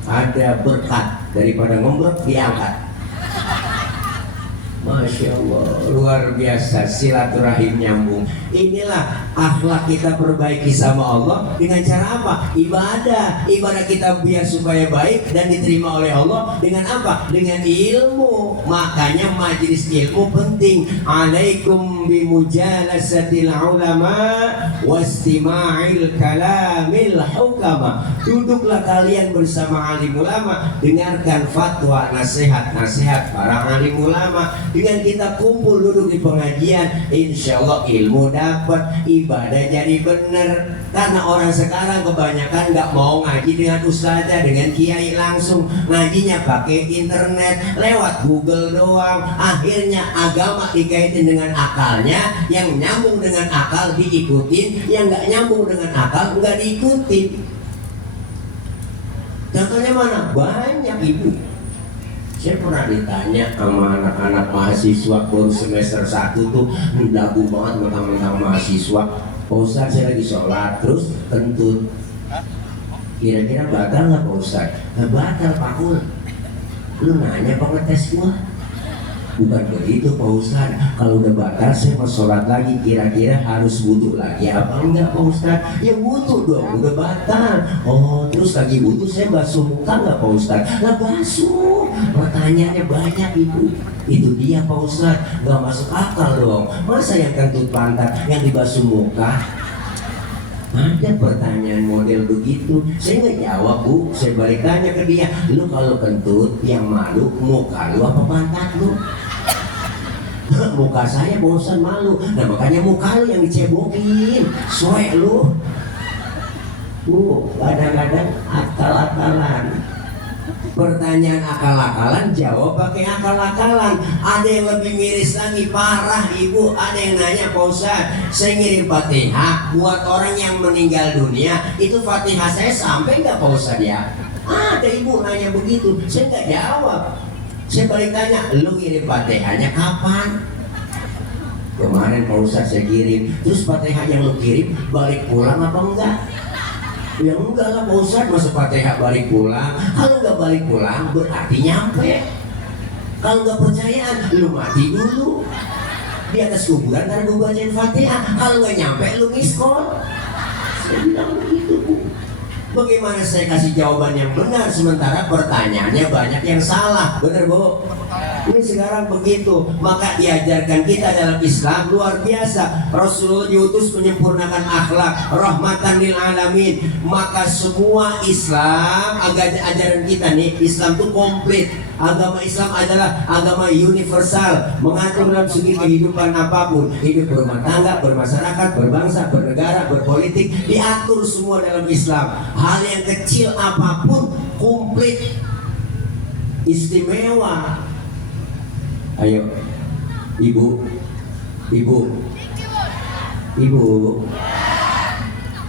ada berkat daripada ngombrok diangkat. Masya Allah, luar biasa silaturahim nyambung. Inilah akhlak kita perbaiki sama Allah dengan cara apa? Ibadah kita biar supaya baik dan diterima oleh Allah dengan apa? Dengan ilmu. Makanya majelis ilmu penting. Alaikum bimujalasatil ulama wastima'il kalamil hukama. Duduklah kalian bersama alim ulama, dengarkan fatwa, nasihat para alim ulama. Dengan kita kumpul duduk di pengajian, insya Allah ilmu dapat, ibadah jadi benar. Karena orang sekarang kebanyakan nggak mau ngaji dengan ustazah, dengan kiai langsung, ngajinya pakai internet, lewat Google doang. Akhirnya agama dikaitin dengan akalnya, yang nyambung dengan akal diikutin, yang nggak nyambung dengan akal nggak diikutin. Contohnya mana? Banyak ibu. Saya pernah ditanya sama anak-anak mahasiswa baru semester 1 tuh, lagu banget mentang-mentang mahasiswa. Pak Ustadz saya lagi sholat terus kentut, kira-kira batal nggak Pak Ustadz? Nggak batal Pak Kul. Lu nanya apa ngetes gua? Bukan begitu Pak Ustadz. Kalau udah batal saya mau sholat lagi, kira-kira harus wudhu lagi apa enggak Pak Ustadz? Ya wudhu dong, udah batal. Oh terus lagi wudhu saya basuh muka nggak Pak Ustadz? Lah basuh. Pertanyaannya banyak ibu. Itu dia Pak Ustadz, nggak masuk akal dong. Masa yang kentut pantat yang dibasuh muka? Ada pertanyaan model begitu. Saya nggak jawab Bu, saya balik tanya ke dia, lu kalau kentut yang malu muka lu apa pantat lu? Muka saya bosan malu, nah makanya muka lu yang dicebokin, soek lu. Kadang-kadang akal-akalan. Pertanyaan akal-akalan, jawab pakai akal-akalan. Ada yang lebih miris lagi, parah ibu. Ada yang nanya, Pak Ustadz, saya ngirim Fatihah buat orang yang meninggal dunia, itu Fatihah saya sampai nggak Pak Ustadz ya? Ada ibu nanya begitu, saya nggak jawab. Saya balik tanya, lu ngirim Fatihahnya kapan? Kemarin Pak Ustadz saya kirim. Terus Fatihah yang lu kirim balik pulang apa enggak? Ya enggak lah Pak Ustadz, masa Fatihah balik pulang? Kalau nggak balik pulang berarti nyampe. Kalau nggak percayaan, lu mati dulu di atas kuburan karena gue bacain Fatihah. Kalau nggak nyampe, lu miskol. Saya bilang begitu Bu. Bagaimana saya kasih jawaban yang benar sementara pertanyaannya banyak yang salah? Benar Bu? Ini sekarang begitu. Maka diajarkan kita dalam Islam luar biasa. Rasulullah diutus menyempurnakan akhlak, rahmatan lil alamin. Maka semua Islam, ajaran kita nih, Islam itu komplit. Agama Islam adalah agama universal, mengatur dalam segi kehidupan apapun, hidup berumah tangga, bermasyarakat, berbangsa, bernegara, berpolitik, diatur semua dalam Islam. Hal yang kecil apapun komplit, istimewa. Ayo, ibu,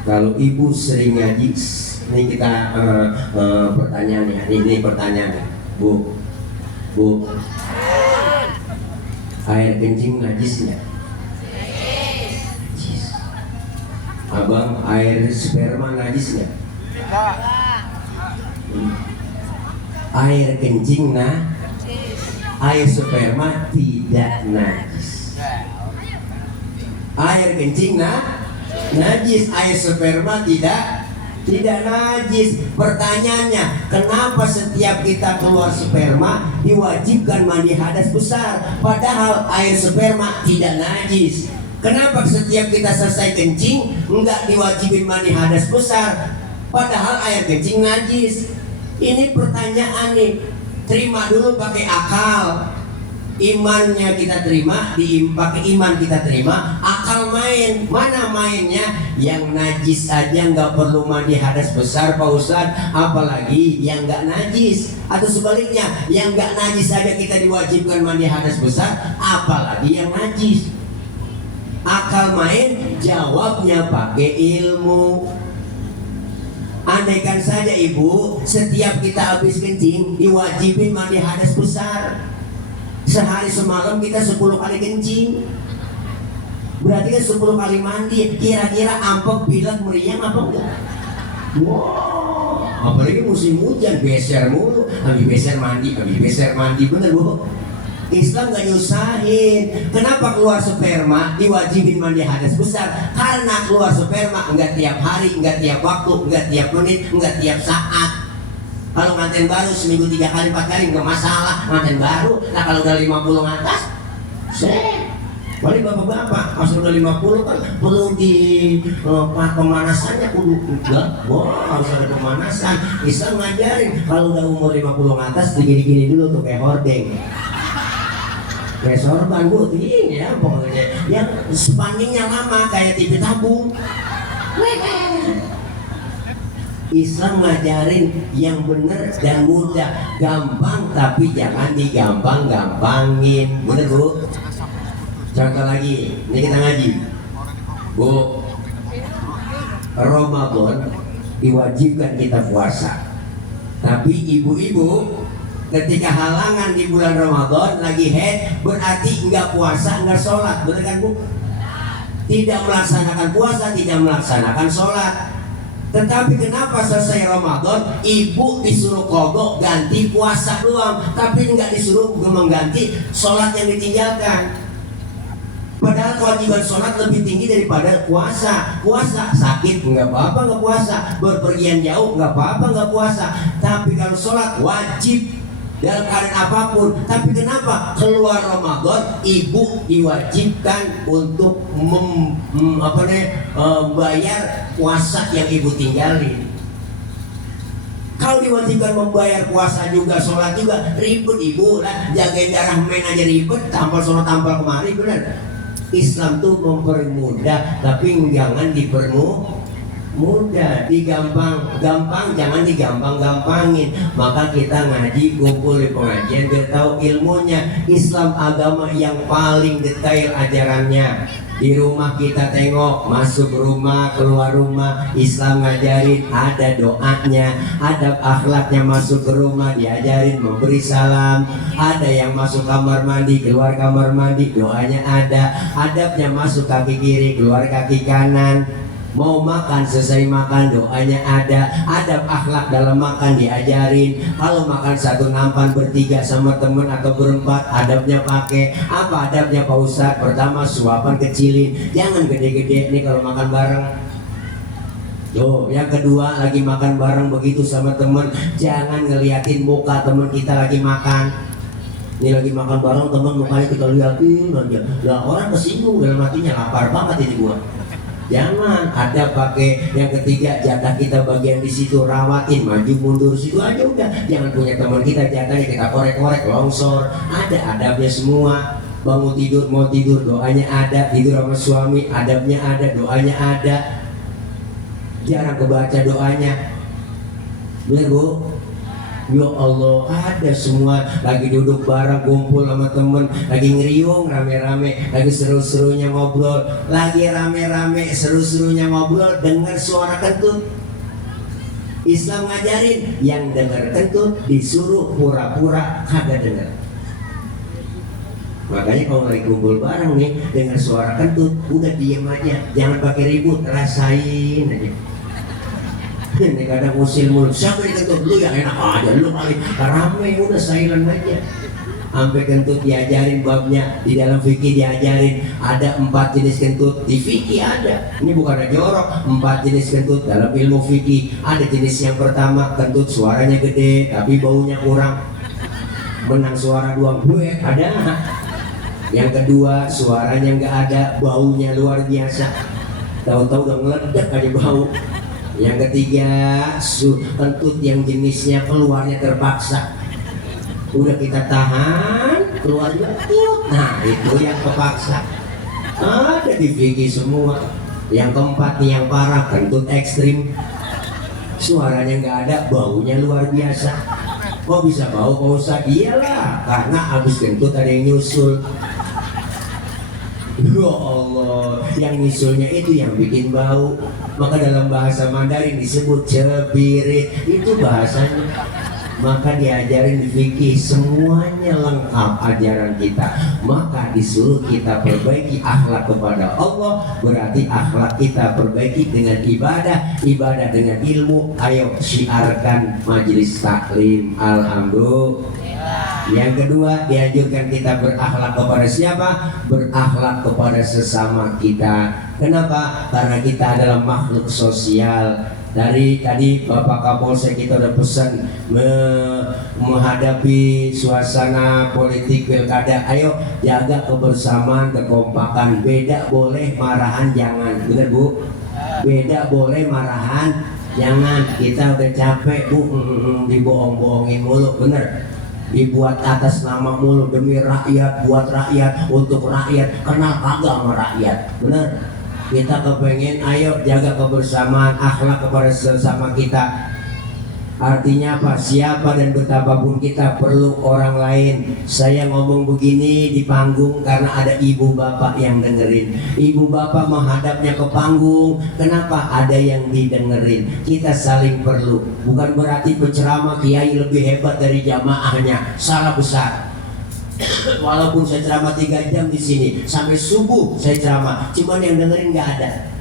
kalau ibu sering ngaji, ini kita pertanyaan ya, ini pertanyaan. Bu, air kencing najis nggak? Abang, air sperma najis nggak? Air kencing air sperma tidak najis. Air kencing najis, air sperma tidak najis. Pertanyaannya, kenapa setiap kita keluar sperma diwajibkan mandi hadas besar, padahal air sperma tidak najis? Kenapa setiap kita selesai kencing enggak diwajibin mandi hadas besar, padahal air kencing najis? Ini pertanyaan nih. Terima dulu pakai akal. Imannya kita terima, pakai iman kita terima, akal main. Mana mainnya? Yang najis aja nggak perlu mandi hadas besar Pak Ustadz, apalagi yang nggak najis. Atau sebaliknya, yang nggak najis saja kita diwajibkan mandi hadas besar, apalagi yang najis. Akal main, jawabnya pakai ilmu. Andaikan saja ibu, setiap kita habis kencing diwajibin mandi hadas besar, sehari semalam kita 10 kali kencing, berarti kan 10 kali mandi. Kira-kira ampek, pilek, meriang apa enggak? Wow, apalagi musim hujan, beser mulu, habis beser mandi, bener Bu? Islam gak nyusahin. Kenapa keluar sperma diwajibin mandi hadas besar? Karena keluar sperma enggak tiap hari, enggak tiap waktu, enggak tiap menit, enggak tiap saat. Kalau nganten baru seminggu 3 kali 4 kali enggak masalah, nganten baru. Nah kalau udah 50 atas, paling bapak-bapak pas udah 50 kan perlu di pemanasannya kudu enggak, harus ada pemanasan. Islam ngajarin kalau udah umur 50 atas digini-gini dulu tuh kayak hordeng. Kayak sorban Bu, ini ya pokoknya yang spanningnya lama kayak TV tabung. Islam ngajarin yang benar dan mudah, gampang tapi jangan digampang-gampangin. Bener Bu? Contoh lagi, ini kita ngaji Bu, Ramadan diwajibkan kita puasa, tapi ibu-ibu ketika halangan di bulan Ramadan lagi haid, berarti enggak puasa, enggak sholat, bener kan Bu? Tidak melaksanakan puasa, tidak melaksanakan sholat. Tetapi kenapa selesai Ramadan ibu disuruh qadha ganti puasa doang, tapi enggak disuruh mengganti sholat yang ditinggalkan? Padahal kewajiban sholat lebih tinggi daripada puasa. Puasa sakit nggak apa-apa nggak puasa, berpergian jauh nggak apa-apa nggak puasa, tapi kalau sholat wajib dalam keadaan apapun. Tapi kenapa keluar Ramadan ibu diwajibkan untuk membayar puasa yang ibu tinggalin? Kalau diwajibkan membayar puasa juga, sholat juga, ribet ibu lah, jagain darah main aja ribet, tampal sholat tampal kemari, benar? Islam tuh mempermudah, tapi jangan dipermudah, digampang-gampang, jangan digampang-gampangin. Maka kita ngaji, kumpul di pengajian biar tahu ilmunya. Islam agama yang paling detail ajarannya. Di rumah kita tengok, masuk rumah, keluar rumah, Islam ngajarin ada doanya, adab akhlaknya. Masuk ke rumah diajarin memberi salam. Ada yang masuk kamar mandi, keluar kamar mandi, doanya ada. Adabnya masuk kaki kiri, keluar kaki kanan. Mau makan, selesai makan, doanya ada. Adab akhlak dalam makan diajarin. Kalau makan satu nampan bertiga sama temen atau berempat, adabnya pakai. Apa adabnya Pak Ustadz? Pertama, suapan kecilin, jangan gede-gede nih kalau makan bareng. Tuh, yang kedua lagi makan bareng begitu sama temen, jangan ngeliatin muka temen kita lagi makan. Ini lagi makan bareng temen, mukanya kita liatin aja. Lah orang kesinggung dalam hatinya, lapar banget ini gua. Jangan ada pakai. Yang ketiga, jatah kita bagian di situ, rawatin, maju mundur situ aja udah. Jangan punya teman kita jatahnya kita korek-korek, longsor. Ada adabnya semua. Bangun tidur, mau tidur, doanya ada. Tidur sama suami, adabnya ada, doanya ada. Jarang kebaca doanya. Bener Bu? Ya Allah, ada semua. Lagi duduk bareng, kumpul sama temen, lagi ngeriung rame-rame, lagi seru-serunya ngobrol, lagi rame-rame seru-serunya ngobrol, dengar suara kentut. Islam ngajarin yang dengar kentut disuruh pura-pura kagak dengar. Makanya kalau lagi kumpul bareng nih, dengar suara kentut, udah diem aja, jangan pakai ribut, rasain aja. Ini kadang usil mulut, siapa yang kentut? Lu yang enak aja, lu kali rame, udah silent aja. Sampai kentut diajarin babnya, di dalam fikih diajarin ada 4 jenis kentut. Di fikih ada, ini bukan ada jorok, 4 jenis kentut dalam ilmu fikih. Ada jenis yang pertama, kentut suaranya gede tapi baunya kurang, menang suara doang, gue ada. Yang kedua, suaranya nggak ada, baunya luar biasa, tahu-tahu udah ngeledak aja bau. Yang ketiga, kentut yang jenisnya keluarnya terpaksa, udah kita tahan, keluarnya tiup. Nah itu yang terpaksa, ada di fikih semua. Yang keempat nih yang parah, kentut ekstrim, suaranya nggak ada, baunya luar biasa. Kok bisa bau Pak Ustadz? Iyalah, karena habis kentut ada yang nyusul. Ya Allah, yang nyusulnya itu yang bikin bau. Maka dalam bahasa Mandarin disebut cepirit, itu bahasanya. Maka diajarin di fikih, semuanya lengkap ajaran kita. Maka disuruh kita perbaiki akhlak kepada Allah. Berarti akhlak kita perbaiki dengan ibadah, ibadah dengan ilmu. Ayo syiarkan majelis taklim. Alhamdulillah. Yang kedua, dianjurkan kita berakhlak kepada siapa? Berakhlak kepada sesama kita. Kenapa? Karena kita adalah makhluk sosial. Dari tadi Bapak Kapolsek kita udah pesan menghadapi suasana politik pilkada. Ayo jaga kebersamaan, kekompakan. Beda boleh, marahan jangan. Bener Bu? Beda boleh, marahan jangan. Kita udah capek Bu, dibohong-bohongin mulu. Bener? Dibuat atas nama mulu, demi rakyat, buat rakyat, untuk rakyat, kenal kagak sama rakyat. Bener? Kita kepengen, ayo jaga kebersamaan, akhlak kepada sesama kita. Artinya apa? Siapa dan betapapun kita perlu orang lain. Saya ngomong begini di panggung karena ada ibu bapak yang dengerin. Ibu bapak menghadapnya ke panggung. Kenapa? Ada yang didengerin. Kita saling perlu. Bukan berarti penceramah kiai lebih hebat dari jamaahnya. Salah besar. Walaupun saya ceramah 3 jam di sini sampai subuh saya ceramah, cuman yang dengerin nggak ada.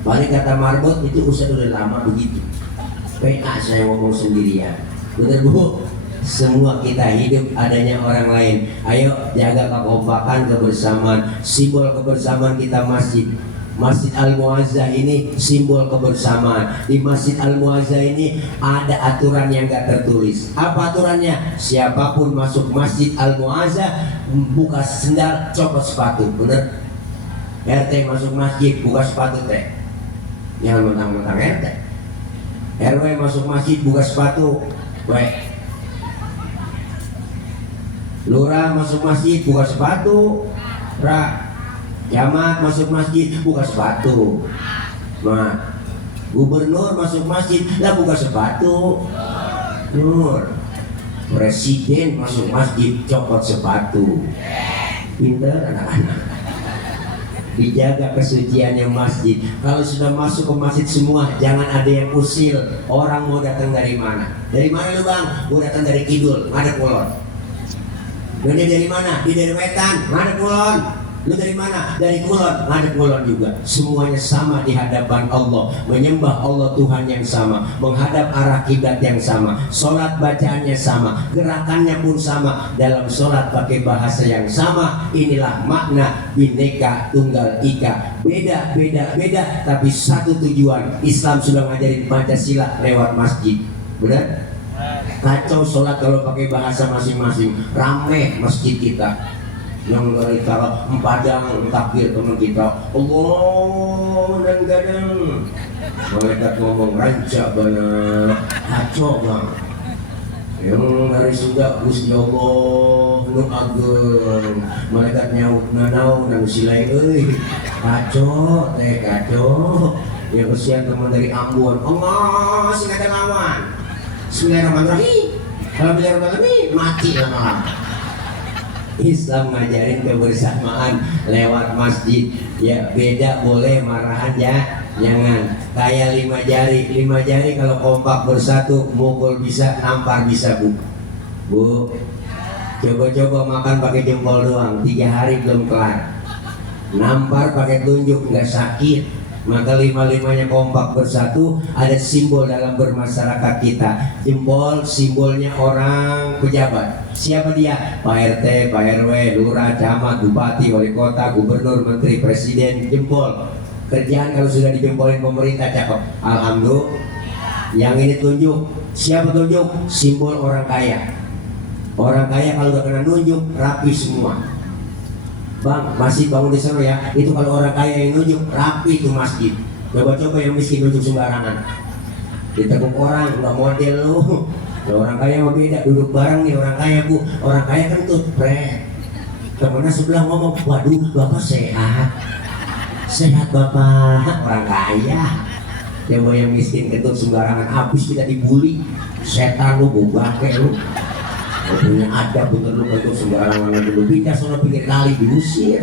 Paling kata Marbot itu Ustaz udah lama begitu. PA saya ngomong sendirian. Bener Bu? Semua kita hidup adanya orang lain. Ayo jaga kekompakan, kebersamaan. Simbol kebersamaan kita masjid. Masjid Al-Muazzah ini simbol kebersamaan. Di Masjid Al-Muazzah ini ada aturan yang gak tertulis. Apa aturannya? Siapapun masuk Masjid Al-Muazzah, buka sendal, copot sepatu. Bener? RT masuk masjid, buka sepatu teh. Jangan mentang-mentang RT. RW masuk masjid, buka sepatu. Weh. Lurah masuk masjid, buka sepatu. Jamaat masuk masjid, buka sepatu. Nah, gubernur masuk masjid, lah buka sepatu. Nur. Presiden masuk masjid, copot sepatu. Pinter anak-anak. Dijaga kesuciannya masjid. Kalau sudah masuk ke masjid semua, jangan ada yang usil. Orang mau datang dari mana? Dari mana lu Bang? Mau datang dari kidul, mana kulon? Dia dari mana? Dia dari wetan, mana kulon? Lu dari mana? Dari kulon. Ngadep kulon juga. Semuanya sama di hadapan Allah. Menyembah Allah Tuhan yang sama. Menghadap arah kiblat yang sama. Sholat bacaannya sama. Gerakannya pun sama. Dalam sholat pakai bahasa yang sama. Inilah makna Bhinneka Tunggal Ika. Beda. Tapi satu tujuan. Islam sudah ngajarin Pancasila lewat masjid. Benar? Kacau sholat kalau pakai bahasa masing-masing. Rame masjid kita. Yang dari cara empadang takbir teman kita, Allah dan gadang. Malaikat ngomong rancak benar, kacau bang. Yang dari surga Gusti Allah nu ageng. Malaikat nyaut nanau dan silai kacau teh kacau. Yang kesian teman dari Ambon, Allah singkatan lawan. Bismillahirrahmanirrahim. Kalau Bismillahirrahmanirrahim mati lama. Islam ngajarin kebersamaan lewat masjid. Ya beda boleh, marahan ya jangan. Kayak 5 jari kalau kompak bersatu, mukul bisa, nampar bisa bu. Coba makan pakai jempol doang, 3 hari belum kelar. Nampar pakai tunjuk nggak sakit. Maka 5-5-nya kompak bersatu. Ada simbol dalam bermasyarakat kita. Jempol simbolnya orang pejabat. Siapa dia? Pak RT, Pak RW, lurah, camat, bupati, wali kota, gubernur, menteri, presiden. Jempol. Kerjaan kalau sudah dijempolin pemerintah cakep. Alhamdulillah. Yang ini tunjuk. Siapa tunjuk? Simbol orang kaya. Orang kaya kalau udah kena nunjuk rapi semua. Bang, masih bangun di sana ya. Itu kalau orang kaya yang nunjuk, rapi itu masjid. Coba yang miskin nunjuk sembarangan. Ditekuk orang, nggak model lu. Kalau orang kaya mah beda, duduk bareng nih orang kaya bu. Orang kaya kentut, temennya sebelah ngomong, waduh bapak sehat. Sehat bapak, orang kaya. Coba yang miskin kentut sembarangan, habis kita dibully. Setan lu, bubake lu. Punya adab bener lu untuk sembarangan dulu, pindah sono pinggir kali diusir.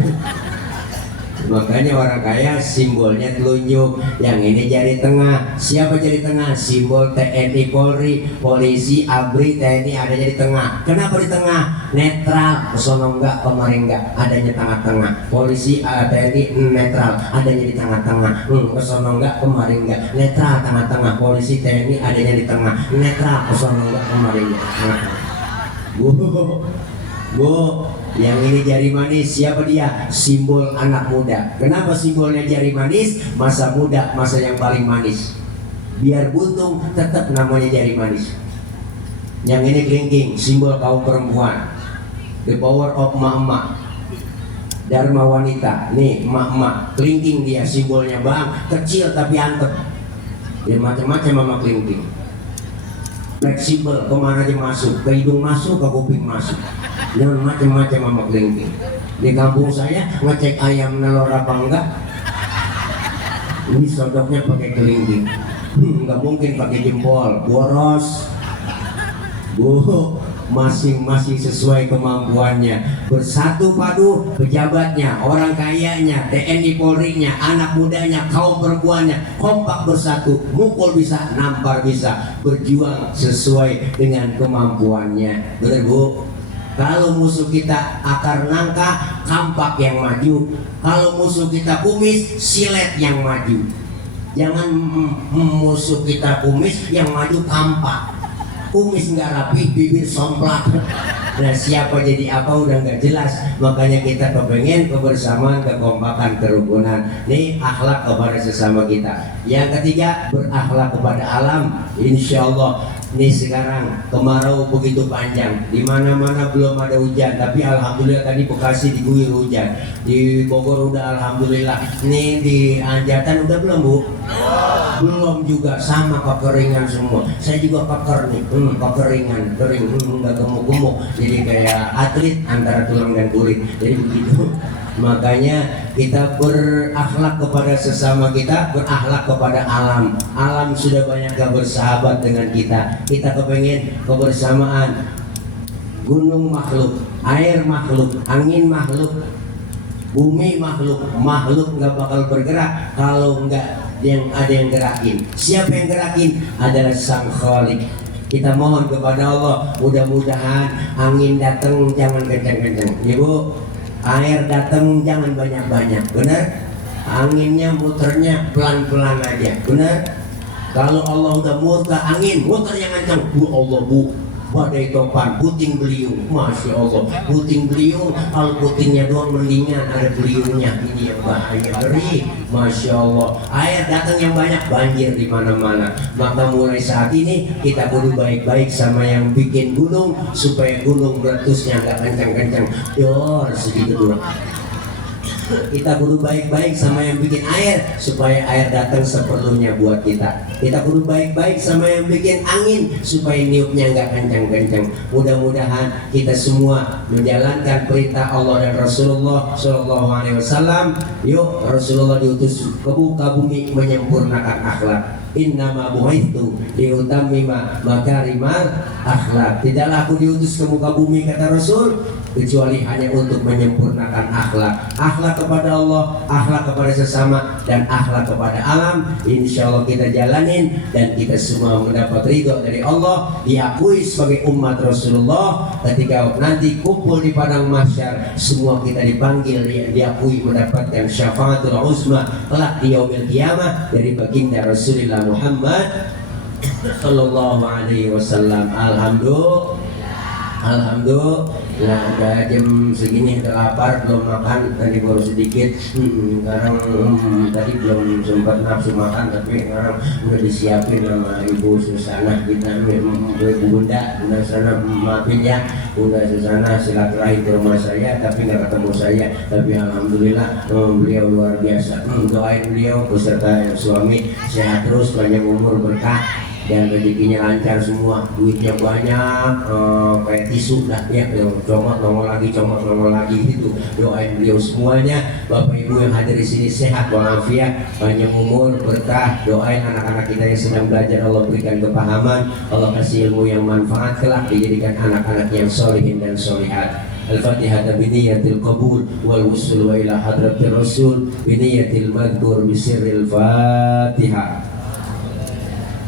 Makanya orang kaya simbolnya telunjuk. Yang ini jari tengah. Siapa jari tengah? Simbol TNI Polri, polisi, ABRI, TNI ada di tengah. Kenapa di tengah? Netral, kesono enggak, kemarin enggak, adanya tengah-tengah. Polisi, TNI netral, adanya di tengah-tengah. Kesono enggak, kemarin enggak, netral tengah-tengah. Polisi, TNI adanya di tengah. Netral, kesono enggak, kemarin enggak. Bu, yang ini jari manis, siapa dia? Simbol anak muda. Kenapa simbolnya jari manis? Masa muda, masa yang paling manis. Biar buntung, tetap namanya jari manis. Yang ini kelingking, simbol kaum perempuan. The power of emak-emak. Dharma wanita. Nih, emak-emak. Kelingking dia, simbolnya bang. Kecil tapi antep. Dia macam-macam mama kelingking. Fleksibel, kemana aja masuk, ke hidung masuk, ke kuping masuk. Jangan macam-macam sama kelingking. Di kampung saya ngecek ayam nelor apa enggak, ini sodoknya pakai kelingking. Nggak mungkin pakai jempol, boros. Bu, masing-masing sesuai kemampuannya. Bersatu padu pejabatnya, orang kayanya, TNI Polri-nya, anak mudanya, kaum perempuannya, kompak bersatu, mukul bisa, nampar bisa, berjuang sesuai dengan kemampuannya. Benar bu? Kalau musuh kita akar nangka, kampak yang maju. Kalau musuh kita kumis, silet yang maju. Jangan musuh kita kumis, yang maju kampak. Kumis nggak rapi, bibir somplak. Nah siapa jadi apa udah nggak jelas. Makanya kita kepengen kebersamaan, kekompakan, kerukunan. Ini akhlak kepada sesama kita. Yang ketiga, berakhlak kepada alam. Insya Allah. Ini sekarang kemarau begitu panjang, di mana-mana belum ada hujan, tapi alhamdulillah tadi Bekasi diguyur hujan, di Bogor udah alhamdulillah. Nih di Anjatan udah belum bu? Belum juga, sama kekeringan semua. Saya juga keker nih, kekeringan, kering, nggak gemuk-gemuk, jadi kayak atlet antara tulang dan kulit, jadi begitu. Makanya kita berakhlak kepada sesama kita, berakhlak kepada alam. Alam sudah banyak gak bersahabat dengan kita. Kita kepengen kebersamaan. Gunung makhluk, air makhluk, angin makhluk, bumi makhluk. Makhluk gak bakal bergerak kalau nggak yang ada yang gerakin. Siapa yang gerakin? Adalah Sang Khalik. Kita mohon kepada Allah, mudah-mudahan angin datang jangan kencang-kencang. Ya bu, Air datang jangan banyak-banyak, benar? Anginnya muternya pelan-pelan aja, benar? Kalau Allah udah muter angin, muter yang kencang. Bu Allah bu, badai topan, puting beliung, masya Allah, puting beliung. Kalau putingnya doang mendingan, ada beliungnya, ini yang bahaya ngeri, masya Allah. Air datang yang banyak, banjir di mana-mana. Maka mulai saat ini kita kudu baik-baik sama yang bikin gunung supaya gunung meletusnya nggak kencang-kencang. Dor segitu doang. Kita kudu baik-baik sama yang bikin air supaya air datang seperlunya buat kita. Kita kudu baik-baik sama yang bikin angin supaya niupnya nggak kencang-kencang. Mudah-mudahan kita semua menjalankan perintah Allah dan Rasulullah Shallallahu Alaihi Wasallam. Yuk, Rasulullah diutus ke muka bumi menyempurnakan akhlak. Innama bu'ithu liutammima makarimal akhlak. Tidaklah aku diutus ke muka bumi, kata Rasul, kecuali hanya untuk menyempurnakan akhlak. Akhlak kepada Allah, akhlak kepada sesama, dan akhlak kepada alam. Insya Allah kita jalanin dan kita semua mendapat ridho dari Allah, diakui sebagai umat Rasulullah. Ketika nanti kumpul di padang mahsyar, semua kita dipanggil, diakui mendapatkan syafaatul uzma kelak di yaumil qiyamah dari baginda Rasulullah Muhammad sallallahu alaihi wasallam. Alhamdulillah, udah jam segini udah lapar, belum makan, tadi baru sedikit. Sekarang tadi belum sempat nafsu makan, tapi sekarang udah disiapin sama Ibu Susana kita, Ibu Bunda Susana, maafin ya, Bunda Susana silaturahim ke rumah saya, tapi nggak ketemu saya. Tapi alhamdulillah beliau luar biasa. Doain beliau beserta suami sehat terus, panjang umur, berkah, dan rezekinya lancar semua, duitnya banyak, kayak tisu dah ya, comot nongol lagi gitu. Doain beliau semuanya, Bapak Ibu yang hadir di sini sehat walafiat, panjang umur, berkah. Doain anak-anak kita yang sedang belajar, Allah berikan kepahaman, Allah kasih ilmu yang manfaat, kelak dijadikan anak-anak yang solihin dan solihat. Al-Fatihah biniyatil qabul wal wusul wa ila hadratir rasul biniyatil madhkur bisirril Fatihah.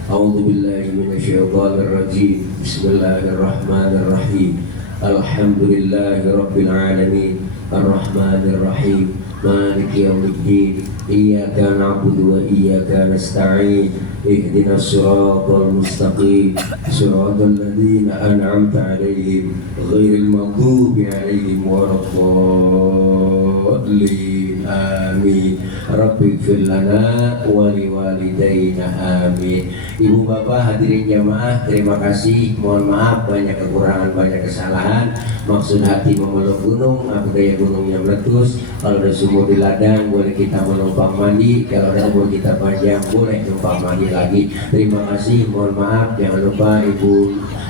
A'udzu billahi minasyaitonir rajim. Bismillahirrahmanirrahim. Alhamdulillahi rabbil alamin. Arrahmanir rahim. Maliki yaumiddin. Iyyaka na'budu wa iyyaka nasta'in. Ihdinas siratal mustaqim. Siratal ladzina an'amta 'alaihim ghairil maghdubi 'alaihim waladdallin. Amin. Rabbighfir lana wa liwalidayna. Amin. Ibu bapak hadirin jamaah, terima kasih. Mohon maaf banyak kekurangan, banyak kesalahan. Maksud hati memeluk gunung, apa daya gunungnya meletus. Kalau ada sumur di ladang, boleh kita menumpang mandi. Kalau ada umur kita panjang, boleh numpang mandi lagi. Terima kasih. Mohon maaf. Jangan lupa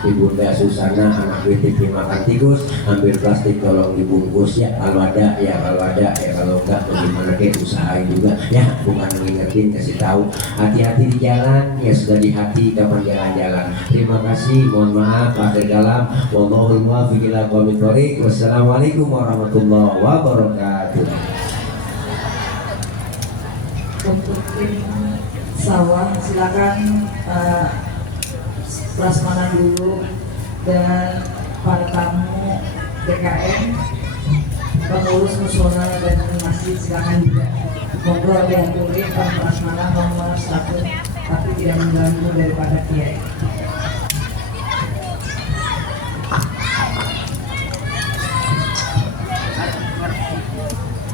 Ibunda Susana, anak BTP makan tikus, ambil plastik tolong dibungkus ya. Kalau ada ya, kalau enggak bagaimana, kayak usahain juga ya, bukan mengingetin, kasih tahu. Hati-hati di jalan ya, sudah di hati kapan jalan-jalan. Terima kasih. Mohon maaf. Akhir kalam, wallahul muwaffiq ila aqwamit thoriq. Wassalamualaikum warahmatullahi wabarakatuh. Untuk tim sawah silakan prasmanan dulu, dan para tamu DKM, pengurus musola dan masjid silakan juga ngobrol dan tulis pada prasmanan nomor 1, tapi tidak mengganggu daripada kiai.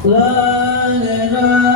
La ilaha